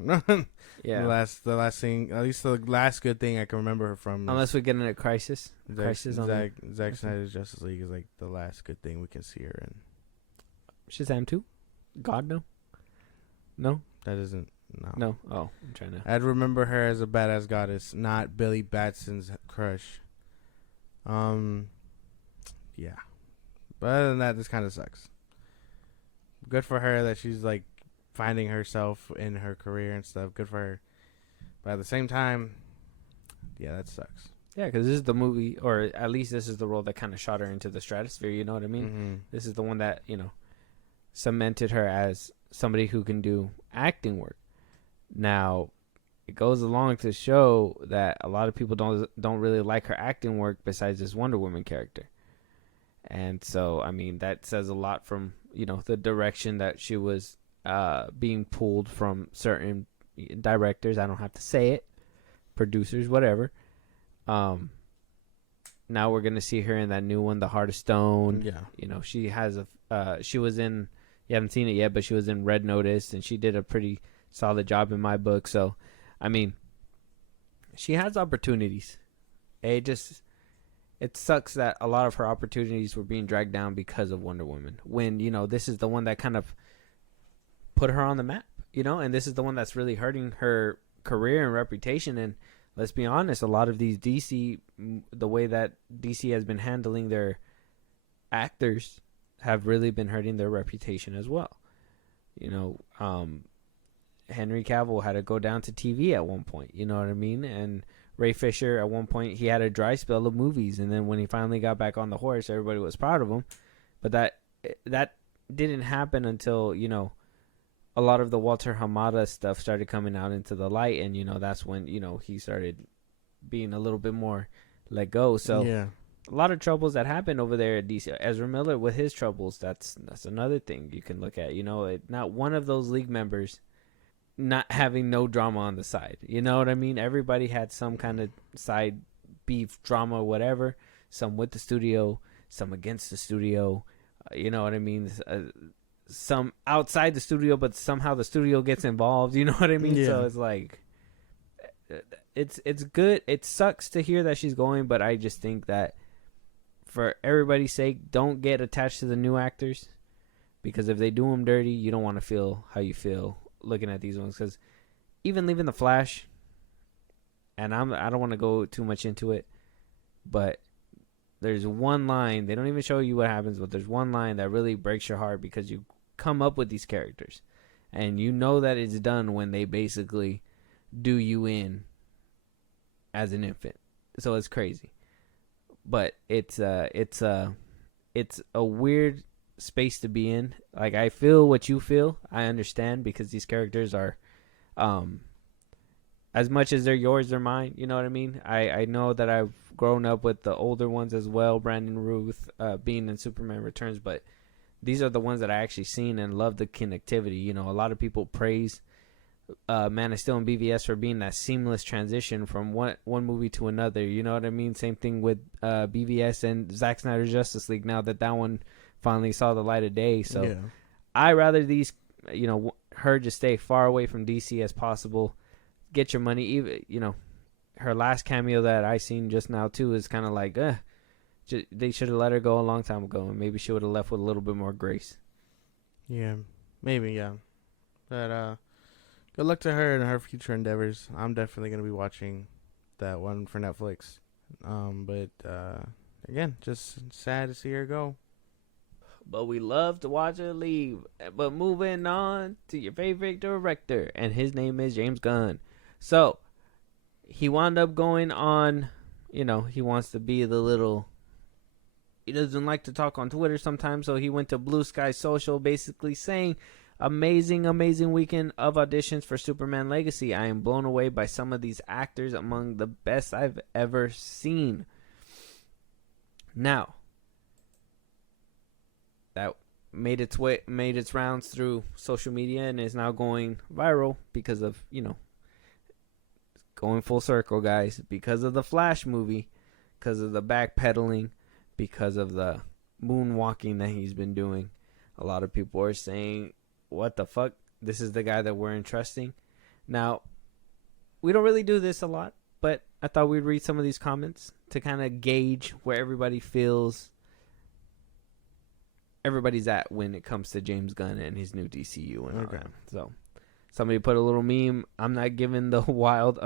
Yeah. The last thing, at least the last good thing I can remember her from. Unless we get in a crisis. Zack Snyder's Justice League is like the last good thing we can see her in. Shazam 2? God, no? No? That isn't. No. No? Oh, I'm trying to. I'd remember her as a badass goddess, not Billy Batson's crush. Yeah. But other than that, this kind of sucks. Good for her that she's like finding herself in her career and stuff. Good for her. But at the same time, yeah, that sucks. Yeah, because this is the movie, or at least this is the role that kind of shot her into the stratosphere, you know what I mean? Mm-hmm. This is the one that, cemented her as somebody who can do acting work. Now, it goes along to show that a lot of people don't really like her acting work besides this Wonder Woman character. And so, I mean, that says a lot from, the direction that she was being pulled from certain directors. I don't have to say it. Producers, whatever. Now we're going to see her in that new one, The Heart of Stone. Yeah. She has she was in, you haven't seen it yet, but she was in Red Notice, and she did a pretty solid job in my book. So, I mean, she has opportunities. It sucks that a lot of her opportunities were being dragged down because of Wonder Woman. When, this is the one that kind of put her on the map, and this is the one that's really hurting her career and reputation. And let's be honest, a lot of these the way that DC has been handling their actors have really been hurting their reputation as well. Henry Cavill had to go down to TV at one point, you know what I mean? And Ray Fisher, at one point, he had a dry spell of movies, and then when he finally got back on the horse, everybody was proud of him. But that didn't happen until, a lot of the Walter Hamada stuff started coming out into the light, and, that's when, he started being a little bit more let go. So yeah. A lot of troubles that happened over there at DC. Ezra Miller with his troubles, that's another thing you can look at. Not one of those league members not having no drama on the side. You know what I mean? Everybody had some kind of side beef, drama, whatever. Some with the studio, some against the studio. You know what I mean? Some outside the studio, but somehow the studio gets involved. You know what I mean? Yeah. So it's like, it's good. It sucks to hear that she's going, but I just think that for everybody's sake, don't get attached to the new actors, because if they do them dirty, you don't want to feel how you feel looking at these ones. Because even leaving The Flash, and I don't want to go too much into it, but there's one line, they don't even show you what happens, but there's one line that really breaks your heart, because you come up with these characters, and you know that it's done when they basically do you in as an infant. So it's crazy, but it's a weird space to be in. Like, I feel what you feel. I understand, because these characters are, as much as they're yours, they're mine. You know what I mean? I know that I've grown up with the older ones as well, Brandon Ruth, being in Superman Returns, but these are the ones that I actually seen and love the connectivity. You know, a lot of people praise Man of Steel and BVS for being that seamless transition from one movie to another. You know what I mean? Same thing with BVS and Zack Snyder's Justice League, now that one finally saw the light of day. So Yeah. I rather these, her just stay far away from DC as possible. Get your money. Even, her last cameo that I seen just now too is kind of like, they should have let her go a long time ago, and maybe she would have left with a little bit more grace. Yeah, maybe, yeah. But good luck to her and her future endeavors. I'm definitely gonna be watching that one for Netflix. But again, just sad to see her go. But we love to watch her leave. But moving on to your favorite director, and his name is James Gunn. So he wound up going on, he wants to be the little, he doesn't like to talk on Twitter sometimes, so he went to Blue Sky Social basically saying, amazing weekend of auditions for Superman Legacy. I am blown away by some of these actors, among the best I've ever seen. Now, that made its rounds through social media and is now going viral because of, going full circle, guys, because of the Flash movie, because of the backpedaling, because of the moonwalking that he's been doing. A lot of people are saying, what the fuck? This is the guy that we're entrusting. Now, we don't really do this a lot, but I thought we'd read some of these comments to kind of gauge where everybody feels everybody's at when it comes to James Gunn and his new DCU and all that. So, somebody put a little meme. I'm not given to wild,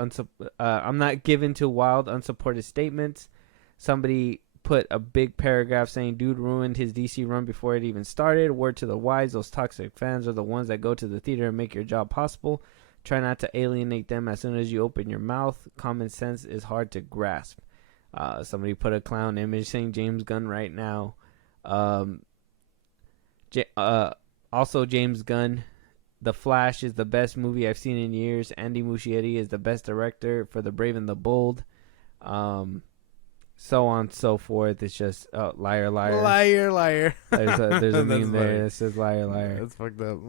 unsupported statements. Somebody put a big paragraph saying, dude ruined his DC run before it even started. Word to the wise, those toxic fans are the ones that go to the theater and make your job possible. Try not to alienate them as soon as you open your mouth. Common sense is hard to grasp. Somebody put a clown image saying James Gunn right now. Also, James Gunn, The Flash is the best movie I've seen in years. Andy Muschietti is the best director for The Brave and the Bold. So on and so forth. It's just liar. There's a meme there that says liar. That's fucked up.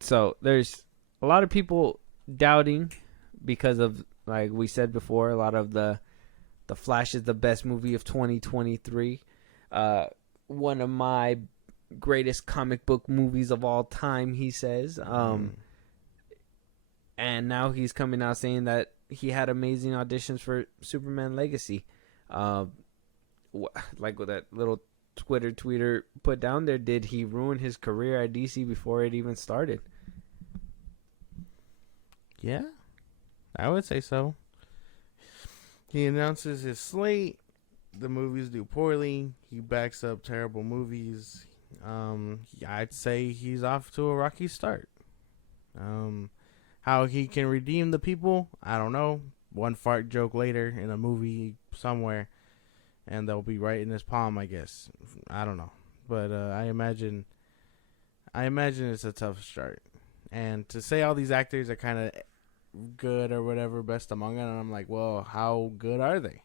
So there's a lot of people doubting because of, like we said before, a lot of the Flash is the best movie of 2023. One of my greatest comic book movies of all time, he says. And now he's coming out saying that he had amazing auditions for Superman Legacy. Like with that little tweeter put down there, did he ruin his career at DC before it even started? Yeah, I would say so. He announces his slate. The movies do poorly. He backs up terrible movies. I'd say he's off to a rocky start. How he can redeem the people, I don't know. One fart joke later in a movie somewhere, and they'll be right in his palm, I guess. I don't know, but I imagine it's a tough start. And to say all these actors are kind of good or whatever, best among them, I'm like, well, how good are they?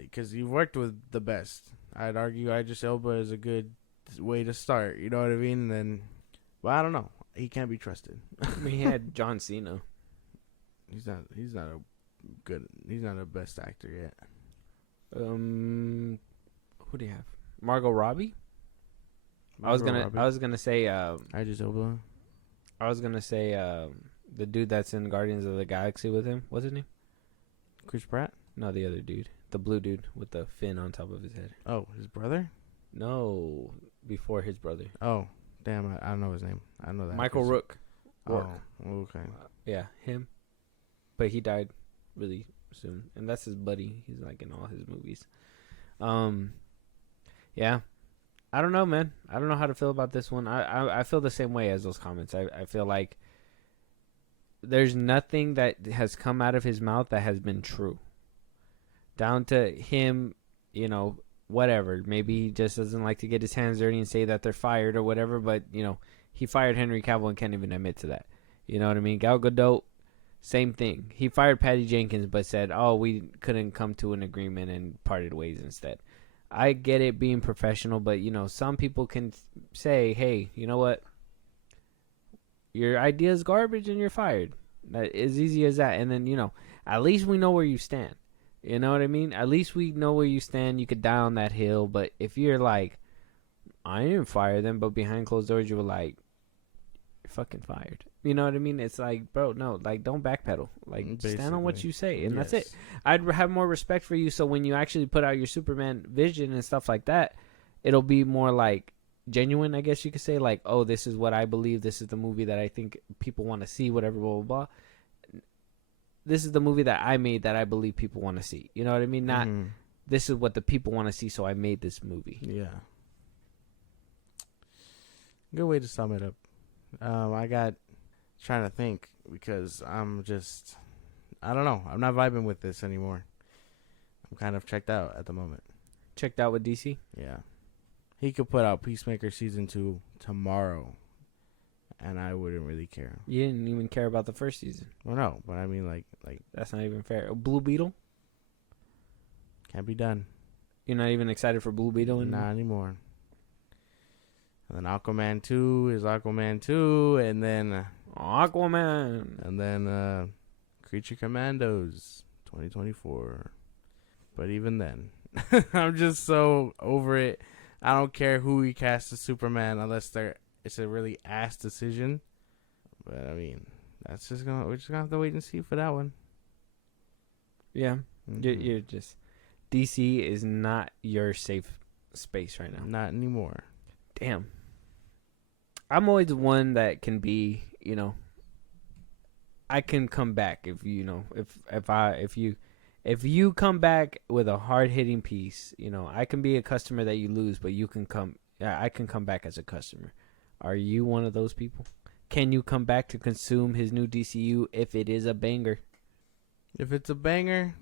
Because you've worked with the best. I'd argue Idris Elba is a good way to start. You know what I mean? And then, well, I don't know. He can't be trusted. I mean, he had John Cena. He's not a best actor yet. Who do you have? Margot Robbie? I was gonna say Idris Elba. I was gonna say the dude that's in Guardians of the Galaxy with him. What's his name? Chris Pratt? No, the other dude. The blue dude with the fin on top of his head. Oh, his brother? No, before his brother. Oh, damn, I don't know his name. I know that. Michael Rourke. Oh, okay. Yeah, him. But he died really soon. And that's his buddy. He's like in all his movies. Yeah. I don't know, man. I don't know how to feel about this one. I feel the same way as those comments. I feel like there's nothing that has come out of his mouth that has been true. Down to him, whatever. Maybe he just doesn't like to get his hands dirty and say that they're fired or whatever, but, he fired Henry Cavill and can't even admit to that. You know what I mean? Gal Gadot, same thing. He fired Patty Jenkins but said, oh, we couldn't come to an agreement and parted ways instead. I get it being professional, but, some people can say, hey, you know what? Your idea is garbage and you're fired. As easy as that. And then, at least we know where you stand. You know what I mean? At least we know where you stand. You could die on that hill. But if you're like, I didn't fire them, but behind closed doors you were like, you're fucking fired. You know what I mean? It's like, bro, no, like, don't backpedal. Like, stand on what you say, and that's it. I'd have more respect for you, so when you actually put out your Superman vision and stuff like that, it'll be more like genuine, I guess you could say. Like, oh, this is what I believe. This is the movie that I think people want to see, whatever, blah, blah, blah. This is the movie that I made that I believe people want to see. You know what I mean? Not, this is what the people want to see, so I made this movie. Yeah. Good way to sum it up. I got trying to think because I don't know. I'm not vibing with this anymore. I'm kind of checked out at the moment. Checked out with DC? Yeah. He could put out Peacemaker Season 2 tomorrow, and I wouldn't really care. You didn't even care about the first season. Well, no, but I mean, like that's not even fair. Blue Beetle? Can't be done. You're not even excited for Blue Beetle anymore? Not anymore. And then Aquaman 2 is Aquaman 2, and then Aquaman. And then Creature Commandos 2024. But even then, I'm just so over it. I don't care who he casts as Superman unless it's a really ass decision. But I mean, we're just gonna have to wait and see for that one. Yeah, you're just DC is not your safe space right now. Not anymore. Damn. I'm always one that can be, I can come back if if you come back with a hard hitting piece, I can be a customer that you lose, but I can come back as a customer. Are you one of those people? Can you come back to consume his new DCU if it is a banger? If it's a banger,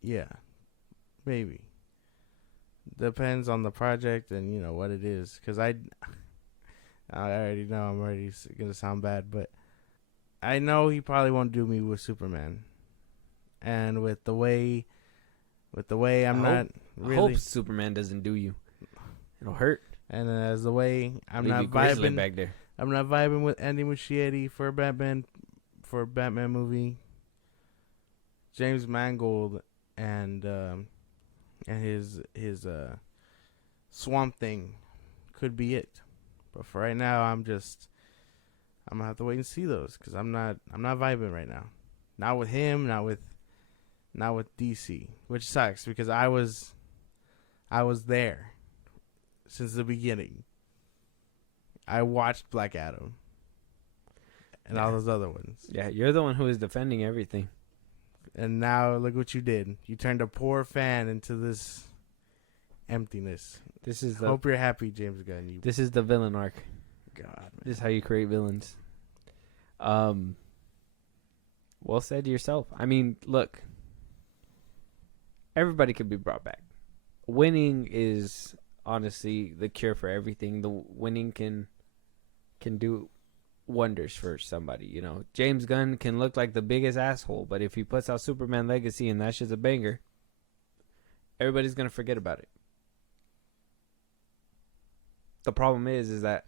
yeah, maybe. Depends on the project and what it is, because I already know I'm already gonna sound bad, but I know he probably won't do me with Superman, and with the way I hope Superman doesn't do you. It'll hurt. And as the way I'm Leave not you grizzly vibing back there. I'm not vibing with Andy Muschietti for a Batman movie. James Mangold and his Swamp Thing could be it. But for right now, I'm gonna have to wait and see those because I'm not vibing right now. Not with him, not with DC, which sucks because I was there since the beginning. I watched Black Adam and all those other ones. Yeah, you're the one who is defending everything. And now look what you did. You turned a poor fan into this emptiness. Hope you're happy, James Gunn. This is the villain arc. God, man. This is how you create villains. Well said yourself. I mean, look. Everybody can be brought back. Winning is honestly the cure for everything. The winning can do wonders for somebody. James Gunn can look like the biggest asshole, but if he puts out Superman Legacy and that's just a banger, everybody's gonna forget about it. The problem is that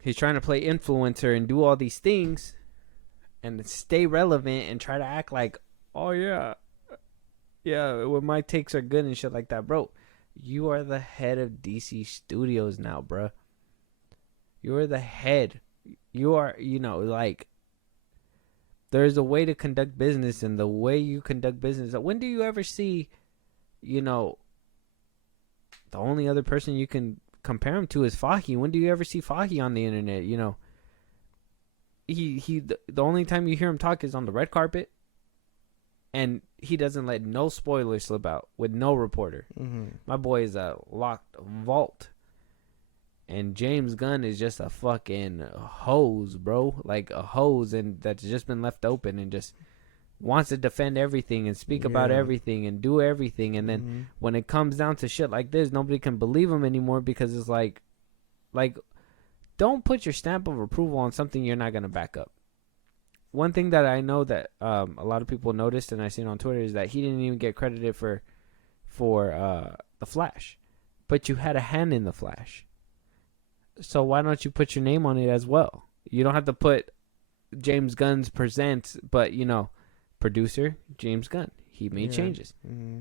he's trying to play influencer and do all these things and stay relevant and try to act like, oh yeah, well, my takes are good and shit like that. Bro, you are the head of DC Studios now, bro. You are the head. You are, there's a way to conduct business, and the way you conduct business. When do you ever see, the only other person you can compare him to is Fahey. When do you ever see Fahey on the internet? The only time you hear him talk is on the red carpet. and he doesn't let no spoilers slip out with no reporter. Mm-hmm. My boy is a locked vault. And James Gunn is just a fucking hose, bro. Like a hose, and that's just been left open and just wants to defend everything and speak about everything and do everything. And then when it comes down to shit like this, nobody can believe him anymore because it's like, don't put your stamp of approval on something you're not going to back up. One thing that I know that a lot of people noticed and I seen on Twitter is that he didn't even get credited for the Flash. But you had a hand in the Flash. So why don't you put your name on it as well? You don't have to put James Gunn's presents, but, you know, producer James Gunn. He made changes. Mm-hmm.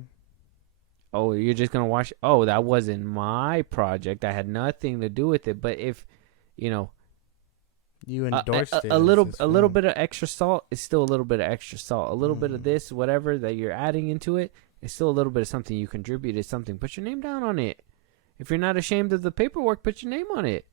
Oh, you're just going to watch. Oh, that wasn't my project. I had nothing to do with it. But if, you know, you endorsed it. A little bit of extra salt is still a little bit of extra salt. A little bit of this, whatever that you're adding into it, is still a little bit of something you contributed, something. Put your name down on it. If you're not ashamed of the paperwork, put your name on it.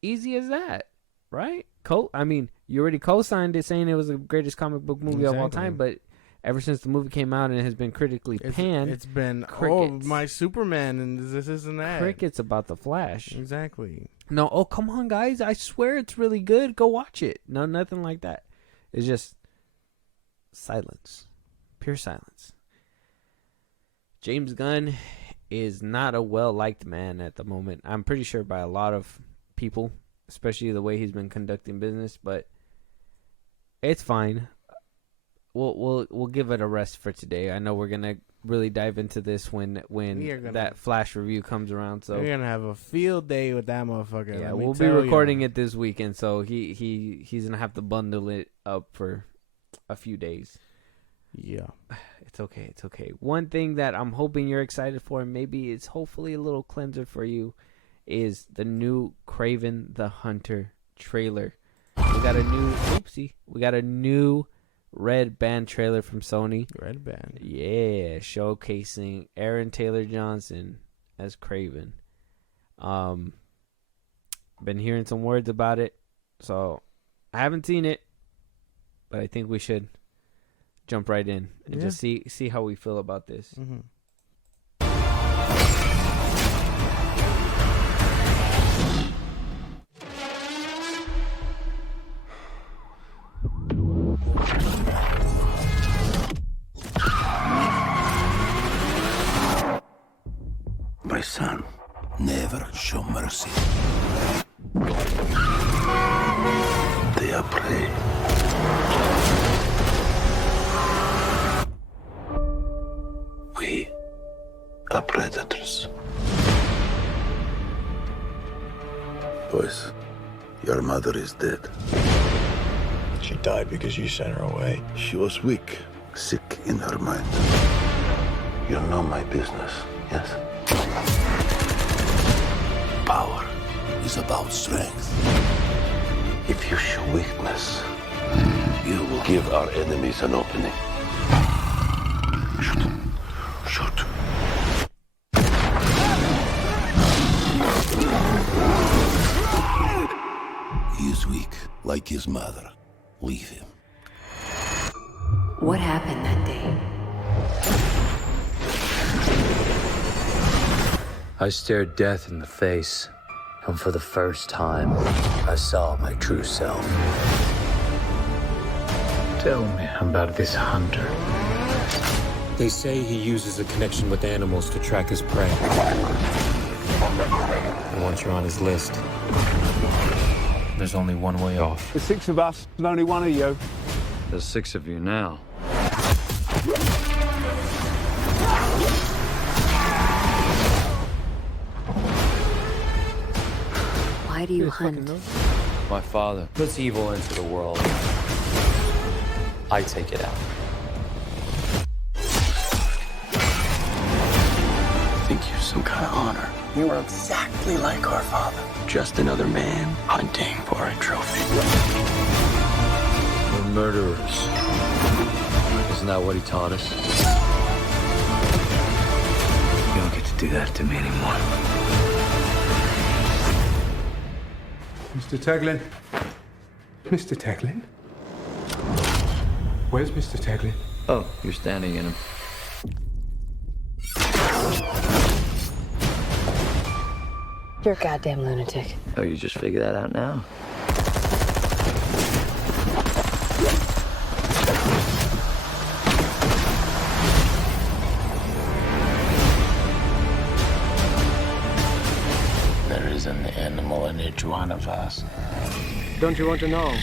Easy as that, right? I mean, you already co-signed it saying it was the greatest comic book movie of all time, but ever since the movie came out and it has been critically panned, it's been, crickets. Oh, my Superman and this and that. Crickets about the Flash. Exactly. No, oh, come on, guys. I swear it's really good. Go watch it. No, nothing like that. It's just silence. Pure silence. James Gunn is not a well-liked man at the moment. I'm pretty sure by a lot of people, especially the way he's been conducting business, but it's fine. We'll give it a rest for today. I know we're gonna really dive into this when that Flash review comes around. So we're gonna have a field day with that motherfucker. Yeah, we'll be recording it this weekend, so he's gonna have to bundle it up for a few days. Yeah. It's okay. It's okay. One thing that I'm hoping you're excited for, and maybe it's hopefully a little cleanser for you, is the new Kraven the Hunter trailer. We got a new Red Band trailer from Sony. Red Band. Yeah, showcasing Aaron Taylor Johnson as Kraven. Been hearing some words about it, so I haven't seen it, but I think we should jump right in and just see how we feel about this. Mm-hmm. My son, never show mercy. They are prey. We are predators. Boys, your mother is dead. She died because you sent her away. She was weak, sick in her mind. You know my business, yes? Power is about strength. If you show weakness, you will give our enemies an opening. Shoot. Shoot. He is weak, like his mother. Leave him. What happened that day? I stared death in the face, and for the first time, I saw my true self. Tell me about this hunter. They say he uses a connection with animals to track his prey. And once you're on his list, there's only one way off. There's 6 of us, and only one of you. There's 6 of you now. Why do you hunt? My father puts evil into the world. I take it out. I think you're some kind of honor. You are exactly like our father. Just another man hunting for a trophy. We're murderers. Isn't that what he taught us? You don't get to do that to me anymore. Mr. Taglin? Mr. Taglin? Where's Mr. Taglin? Oh, you're standing in him. You're a goddamn lunatic. Oh, you just figured that out now? There is an animal in each one of us. Don't you want to know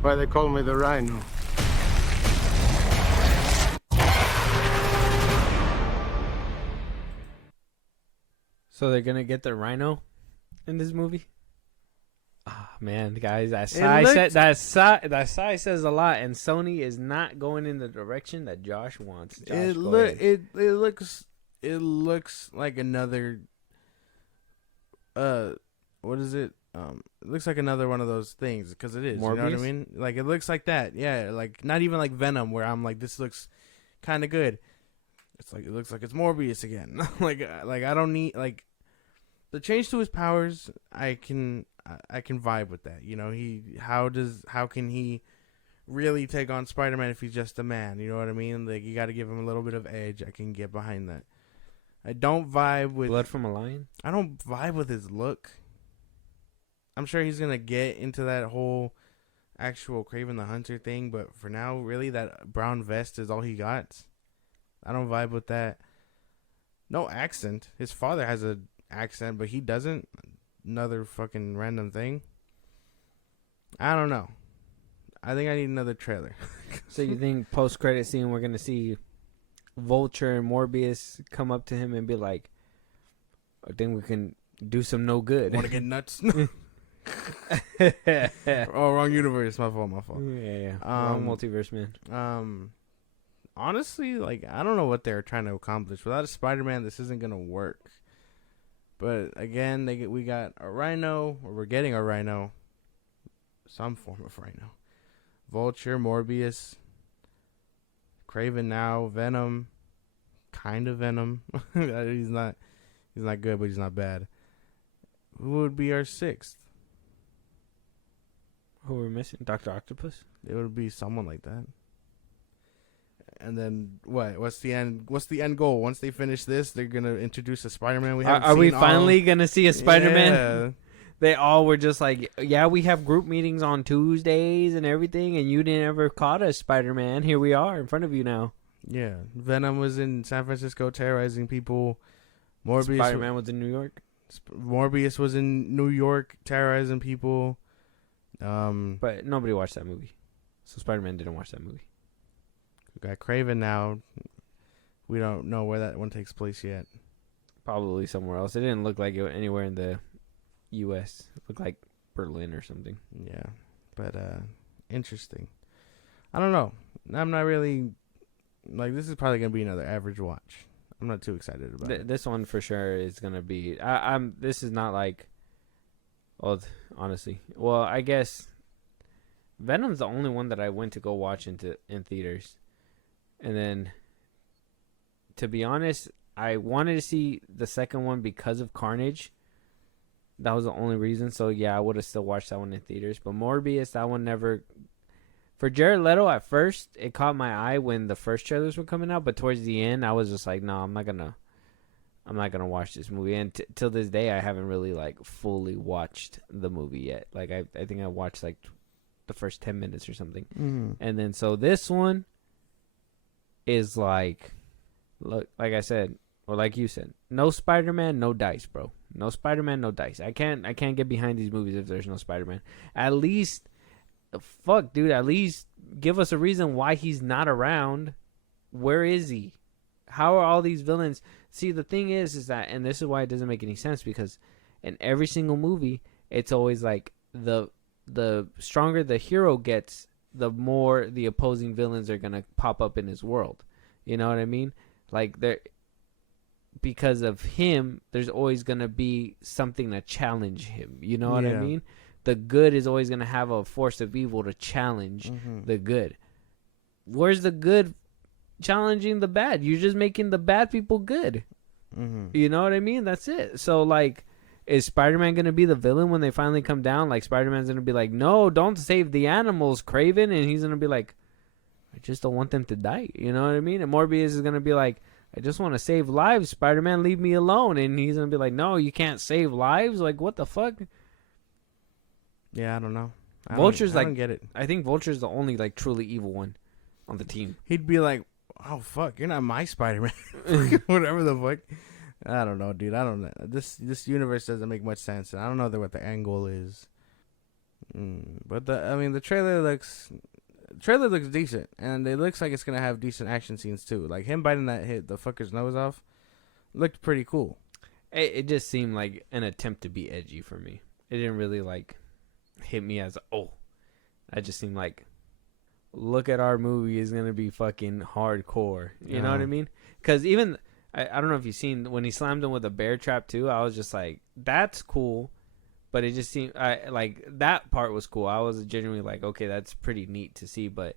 why they call me the Rhino? So they're gonna get the rhino in this movie. Ah, man, guys, that size says a lot, and Sony is not going in the direction that Josh wants. Josh, It looks like another what is it? It looks like another one of those things because it is. Morbius? You know what I mean? Like it looks like that. Yeah, like not even like Venom where I'm like this looks kind of good. It's like it looks like it's Morbius again. like I don't need like the change to his powers. I can vibe with that. You know, how can he really take on Spider-Man if he's just a man? You know what I mean? Like you got to give him a little bit of edge. I can get behind that. I don't vibe with Blood from a Lion. I don't vibe with his look. I'm sure he's gonna get into that whole actual Kraven the Hunter thing, but for now, really, that brown vest is all he got. I don't vibe with that. No accent. His father has an accent, but he doesn't. Another fucking random thing. I don't know. I think I need another trailer. So you think post-credit scene we're gonna see Vulture and Morbius come up to him and be like, "I think we can do some no good." Want to get nuts? Oh, wrong universe. My fault. Yeah. Wrong multiverse, man. Honestly, like I don't know what they're trying to accomplish. Without a Spider-Man, this isn't gonna work. But again, we got a Rhino, or we're getting a Rhino, some form of Rhino. Vulture, Morbius, Kraven now, Venom, kind of Venom. he's not good, but he's not bad. Who would be our sixth? Who we're missing? Dr. Octopus? It would be someone like that. And then what? What's the end goal? Once they finish this, they're gonna introduce a Spider-Man. Are we finally gonna see a Spider-Man? Yeah. They all were just like, yeah, we have group meetings on Tuesdays and everything, and you didn't ever caught us, Spider-Man. Here we are in front of you now. Yeah, Venom was in San Francisco terrorizing people. Spider-Man was in New York. Morbius was in New York terrorizing people. But nobody watched that movie, so Spider-Man didn't watch that movie. We got Kraven now. We don't know where that one takes place yet. Probably somewhere else. It didn't look like it anywhere in the U.S. It looked like Berlin or something. Yeah, but interesting. I don't know. I'm not really like this is probably gonna be another average watch. I'm not too excited about it. This one for sure is gonna be. This is not like. Well, honestly, well, I guess Venom's the only one that I went to go watch in theaters, and then, to be honest, I wanted to see the second one because of Carnage. That was the only reason. So yeah, I would have still watched that one in theaters. But Morbius, that one never. For Jared Leto, at first, it caught my eye when the first trailers were coming out, but towards the end, I was just like, no, I'm not gonna watch this movie. And till this day, I haven't really like fully watched the movie yet. Like I think I watched like the first 10 minutes or something. And then so this one is like, look, like I said, or like you said, no Spider-Man, no dice, bro. No Spider-Man, no dice. I can't get behind these movies if there's no Spider-Man. At least, fuck, dude. At least give us a reason why he's not around. Where is he? How are all these villains? See, the thing is that, and this is why it doesn't make any sense, because in every single movie, it's always like the stronger the hero gets, the more the opposing villains are gonna pop up in his world. You know what I mean? Like because of him, there's always gonna be something to challenge him. You know what I mean? The good is always gonna have a force of evil to challenge the good. Where's the good challenging the bad? You're just making the bad people good. You know what I mean? That's it. So like, is Spider-Man gonna be the villain when they finally come down? Like Spider-Man's gonna be like, no, don't save the animals, Kraven, and he's gonna be like, I just don't want them to die. You know what I mean? And Morbius is gonna be like, I just want to save lives. Spider-Man, leave me alone. And he's gonna be like, no, you can't save lives. Like, what the fuck? Yeah, I don't know. Vulture's I don't get it. I think Vulture's the only like truly evil one on the team. He'd be like, oh fuck, you're not my Spider-Man. Whatever the fuck. I don't know, dude. I don't know. This universe doesn't make much sense, and I don't know what the angle is. But the trailer looks decent, and it looks like it's gonna have decent action scenes too. Like him biting the fucker's nose off looked pretty cool. It just seemed like an attempt to be edgy for me. It didn't really like hit me as I just seemed like, look at our movie is gonna be fucking hardcore. You know what I mean? Because even I don't know if you've seen when he slammed him with a bear trap too. I was just like, that's cool, but it just seemed like that part was cool. I was genuinely like, okay, that's pretty neat to see. But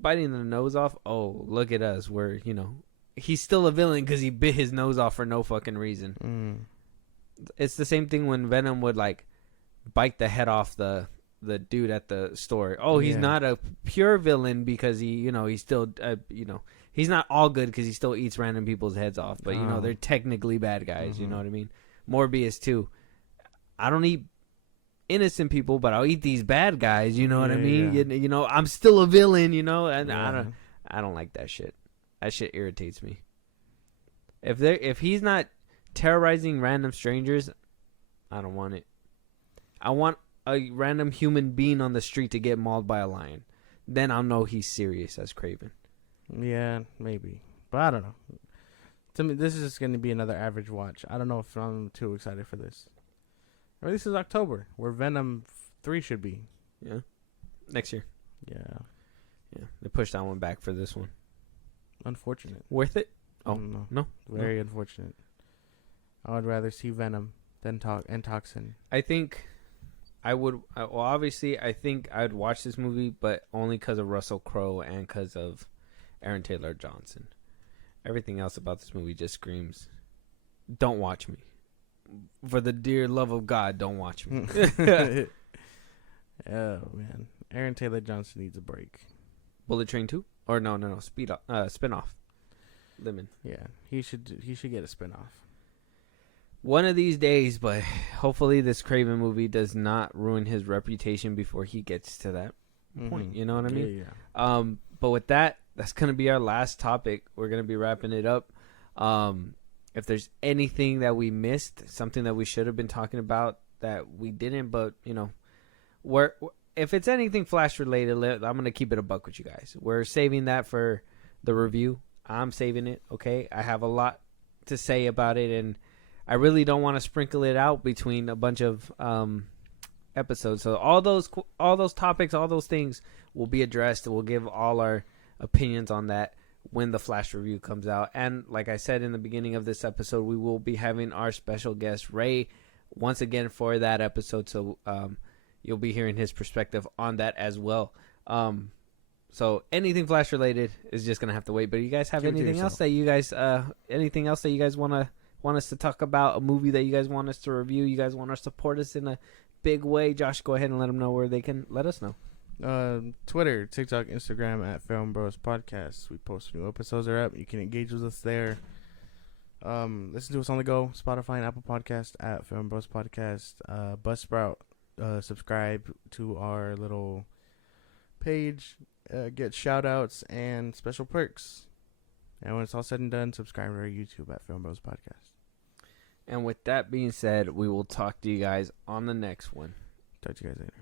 biting the nose off, oh look at us, we're he's still a villain because he bit his nose off for no fucking reason. It's the same thing when Venom would like bite the head off the dude at the store. Oh, he's not a pure villain because he's still he's not all good because he still eats random people's heads off. But they're technically bad guys. You know what I mean? Morbius too. I don't eat innocent people, but I'll eat these bad guys. You know what I mean? Yeah. I'm still a villain. And I don't like that shit. That shit irritates me. If he's not terrorizing random strangers, I don't want it. I want a random human being on the street to get mauled by a lion. Then I'll know he's serious as Kraven. Yeah, maybe. But I don't know. To me, this is just going to be another average watch. I don't know if I'm too excited for this. This is October, where Venom 3 should be. Yeah. Next year. Yeah. Yeah. They pushed that one back for this one. Unfortunate. Worth it? Oh, no. Very unfortunate. I would rather see Venom than Toxin. I think I would. Well, obviously, I think I'd watch this movie, but only because of Russell Crowe and because of Aaron Taylor Johnson. Everything else about this movie just screams, don't watch me. For the dear love of God, don't watch me. Oh, man. Aaron Taylor Johnson needs a break. Bullet Train 2? Or no. Spinoff. Lemon. Yeah, he should get a spinoff. One of these days, but hopefully this Kraven movie does not ruin his reputation before he gets to that point. You know what I mean? Yeah. But with that, that's going to be our last topic. We're going to be wrapping it up. If there's anything that we missed, something that we should have been talking about that we didn't, but, if it's anything Flash related, I'm going to keep it a buck with you guys. We're saving that for the review. I'm saving it, okay? I have a lot to say about it, and I really don't want to sprinkle it out between a bunch of episodes. So all those topics, all those things will be addressed. We'll give all our opinions on that when the Flash review comes out. And like I said in the beginning of this episode, we will be having our special guest Ray once again for that episode. So you'll be hearing his perspective on that as well. So anything Flash related is just gonna have to wait. But you guys have anything else that you guys want us to talk about? A movie that you guys want us to review? You guys want to support us in a big way? Josh, go ahead and let them know where they can let us know. Twitter, TikTok, Instagram at FilmBros Podcast. We post new episodes are up. You can engage with us there. Listen to us on the go. Spotify and Apple Podcast at FilmBros Podcast. Buzzsprout. Subscribe to our little page. Get shout outs and special perks. And when it's all said and done, subscribe to our YouTube at FilmBros Podcast. And with that being said, we will talk to you guys on the next one. Talk to you guys later.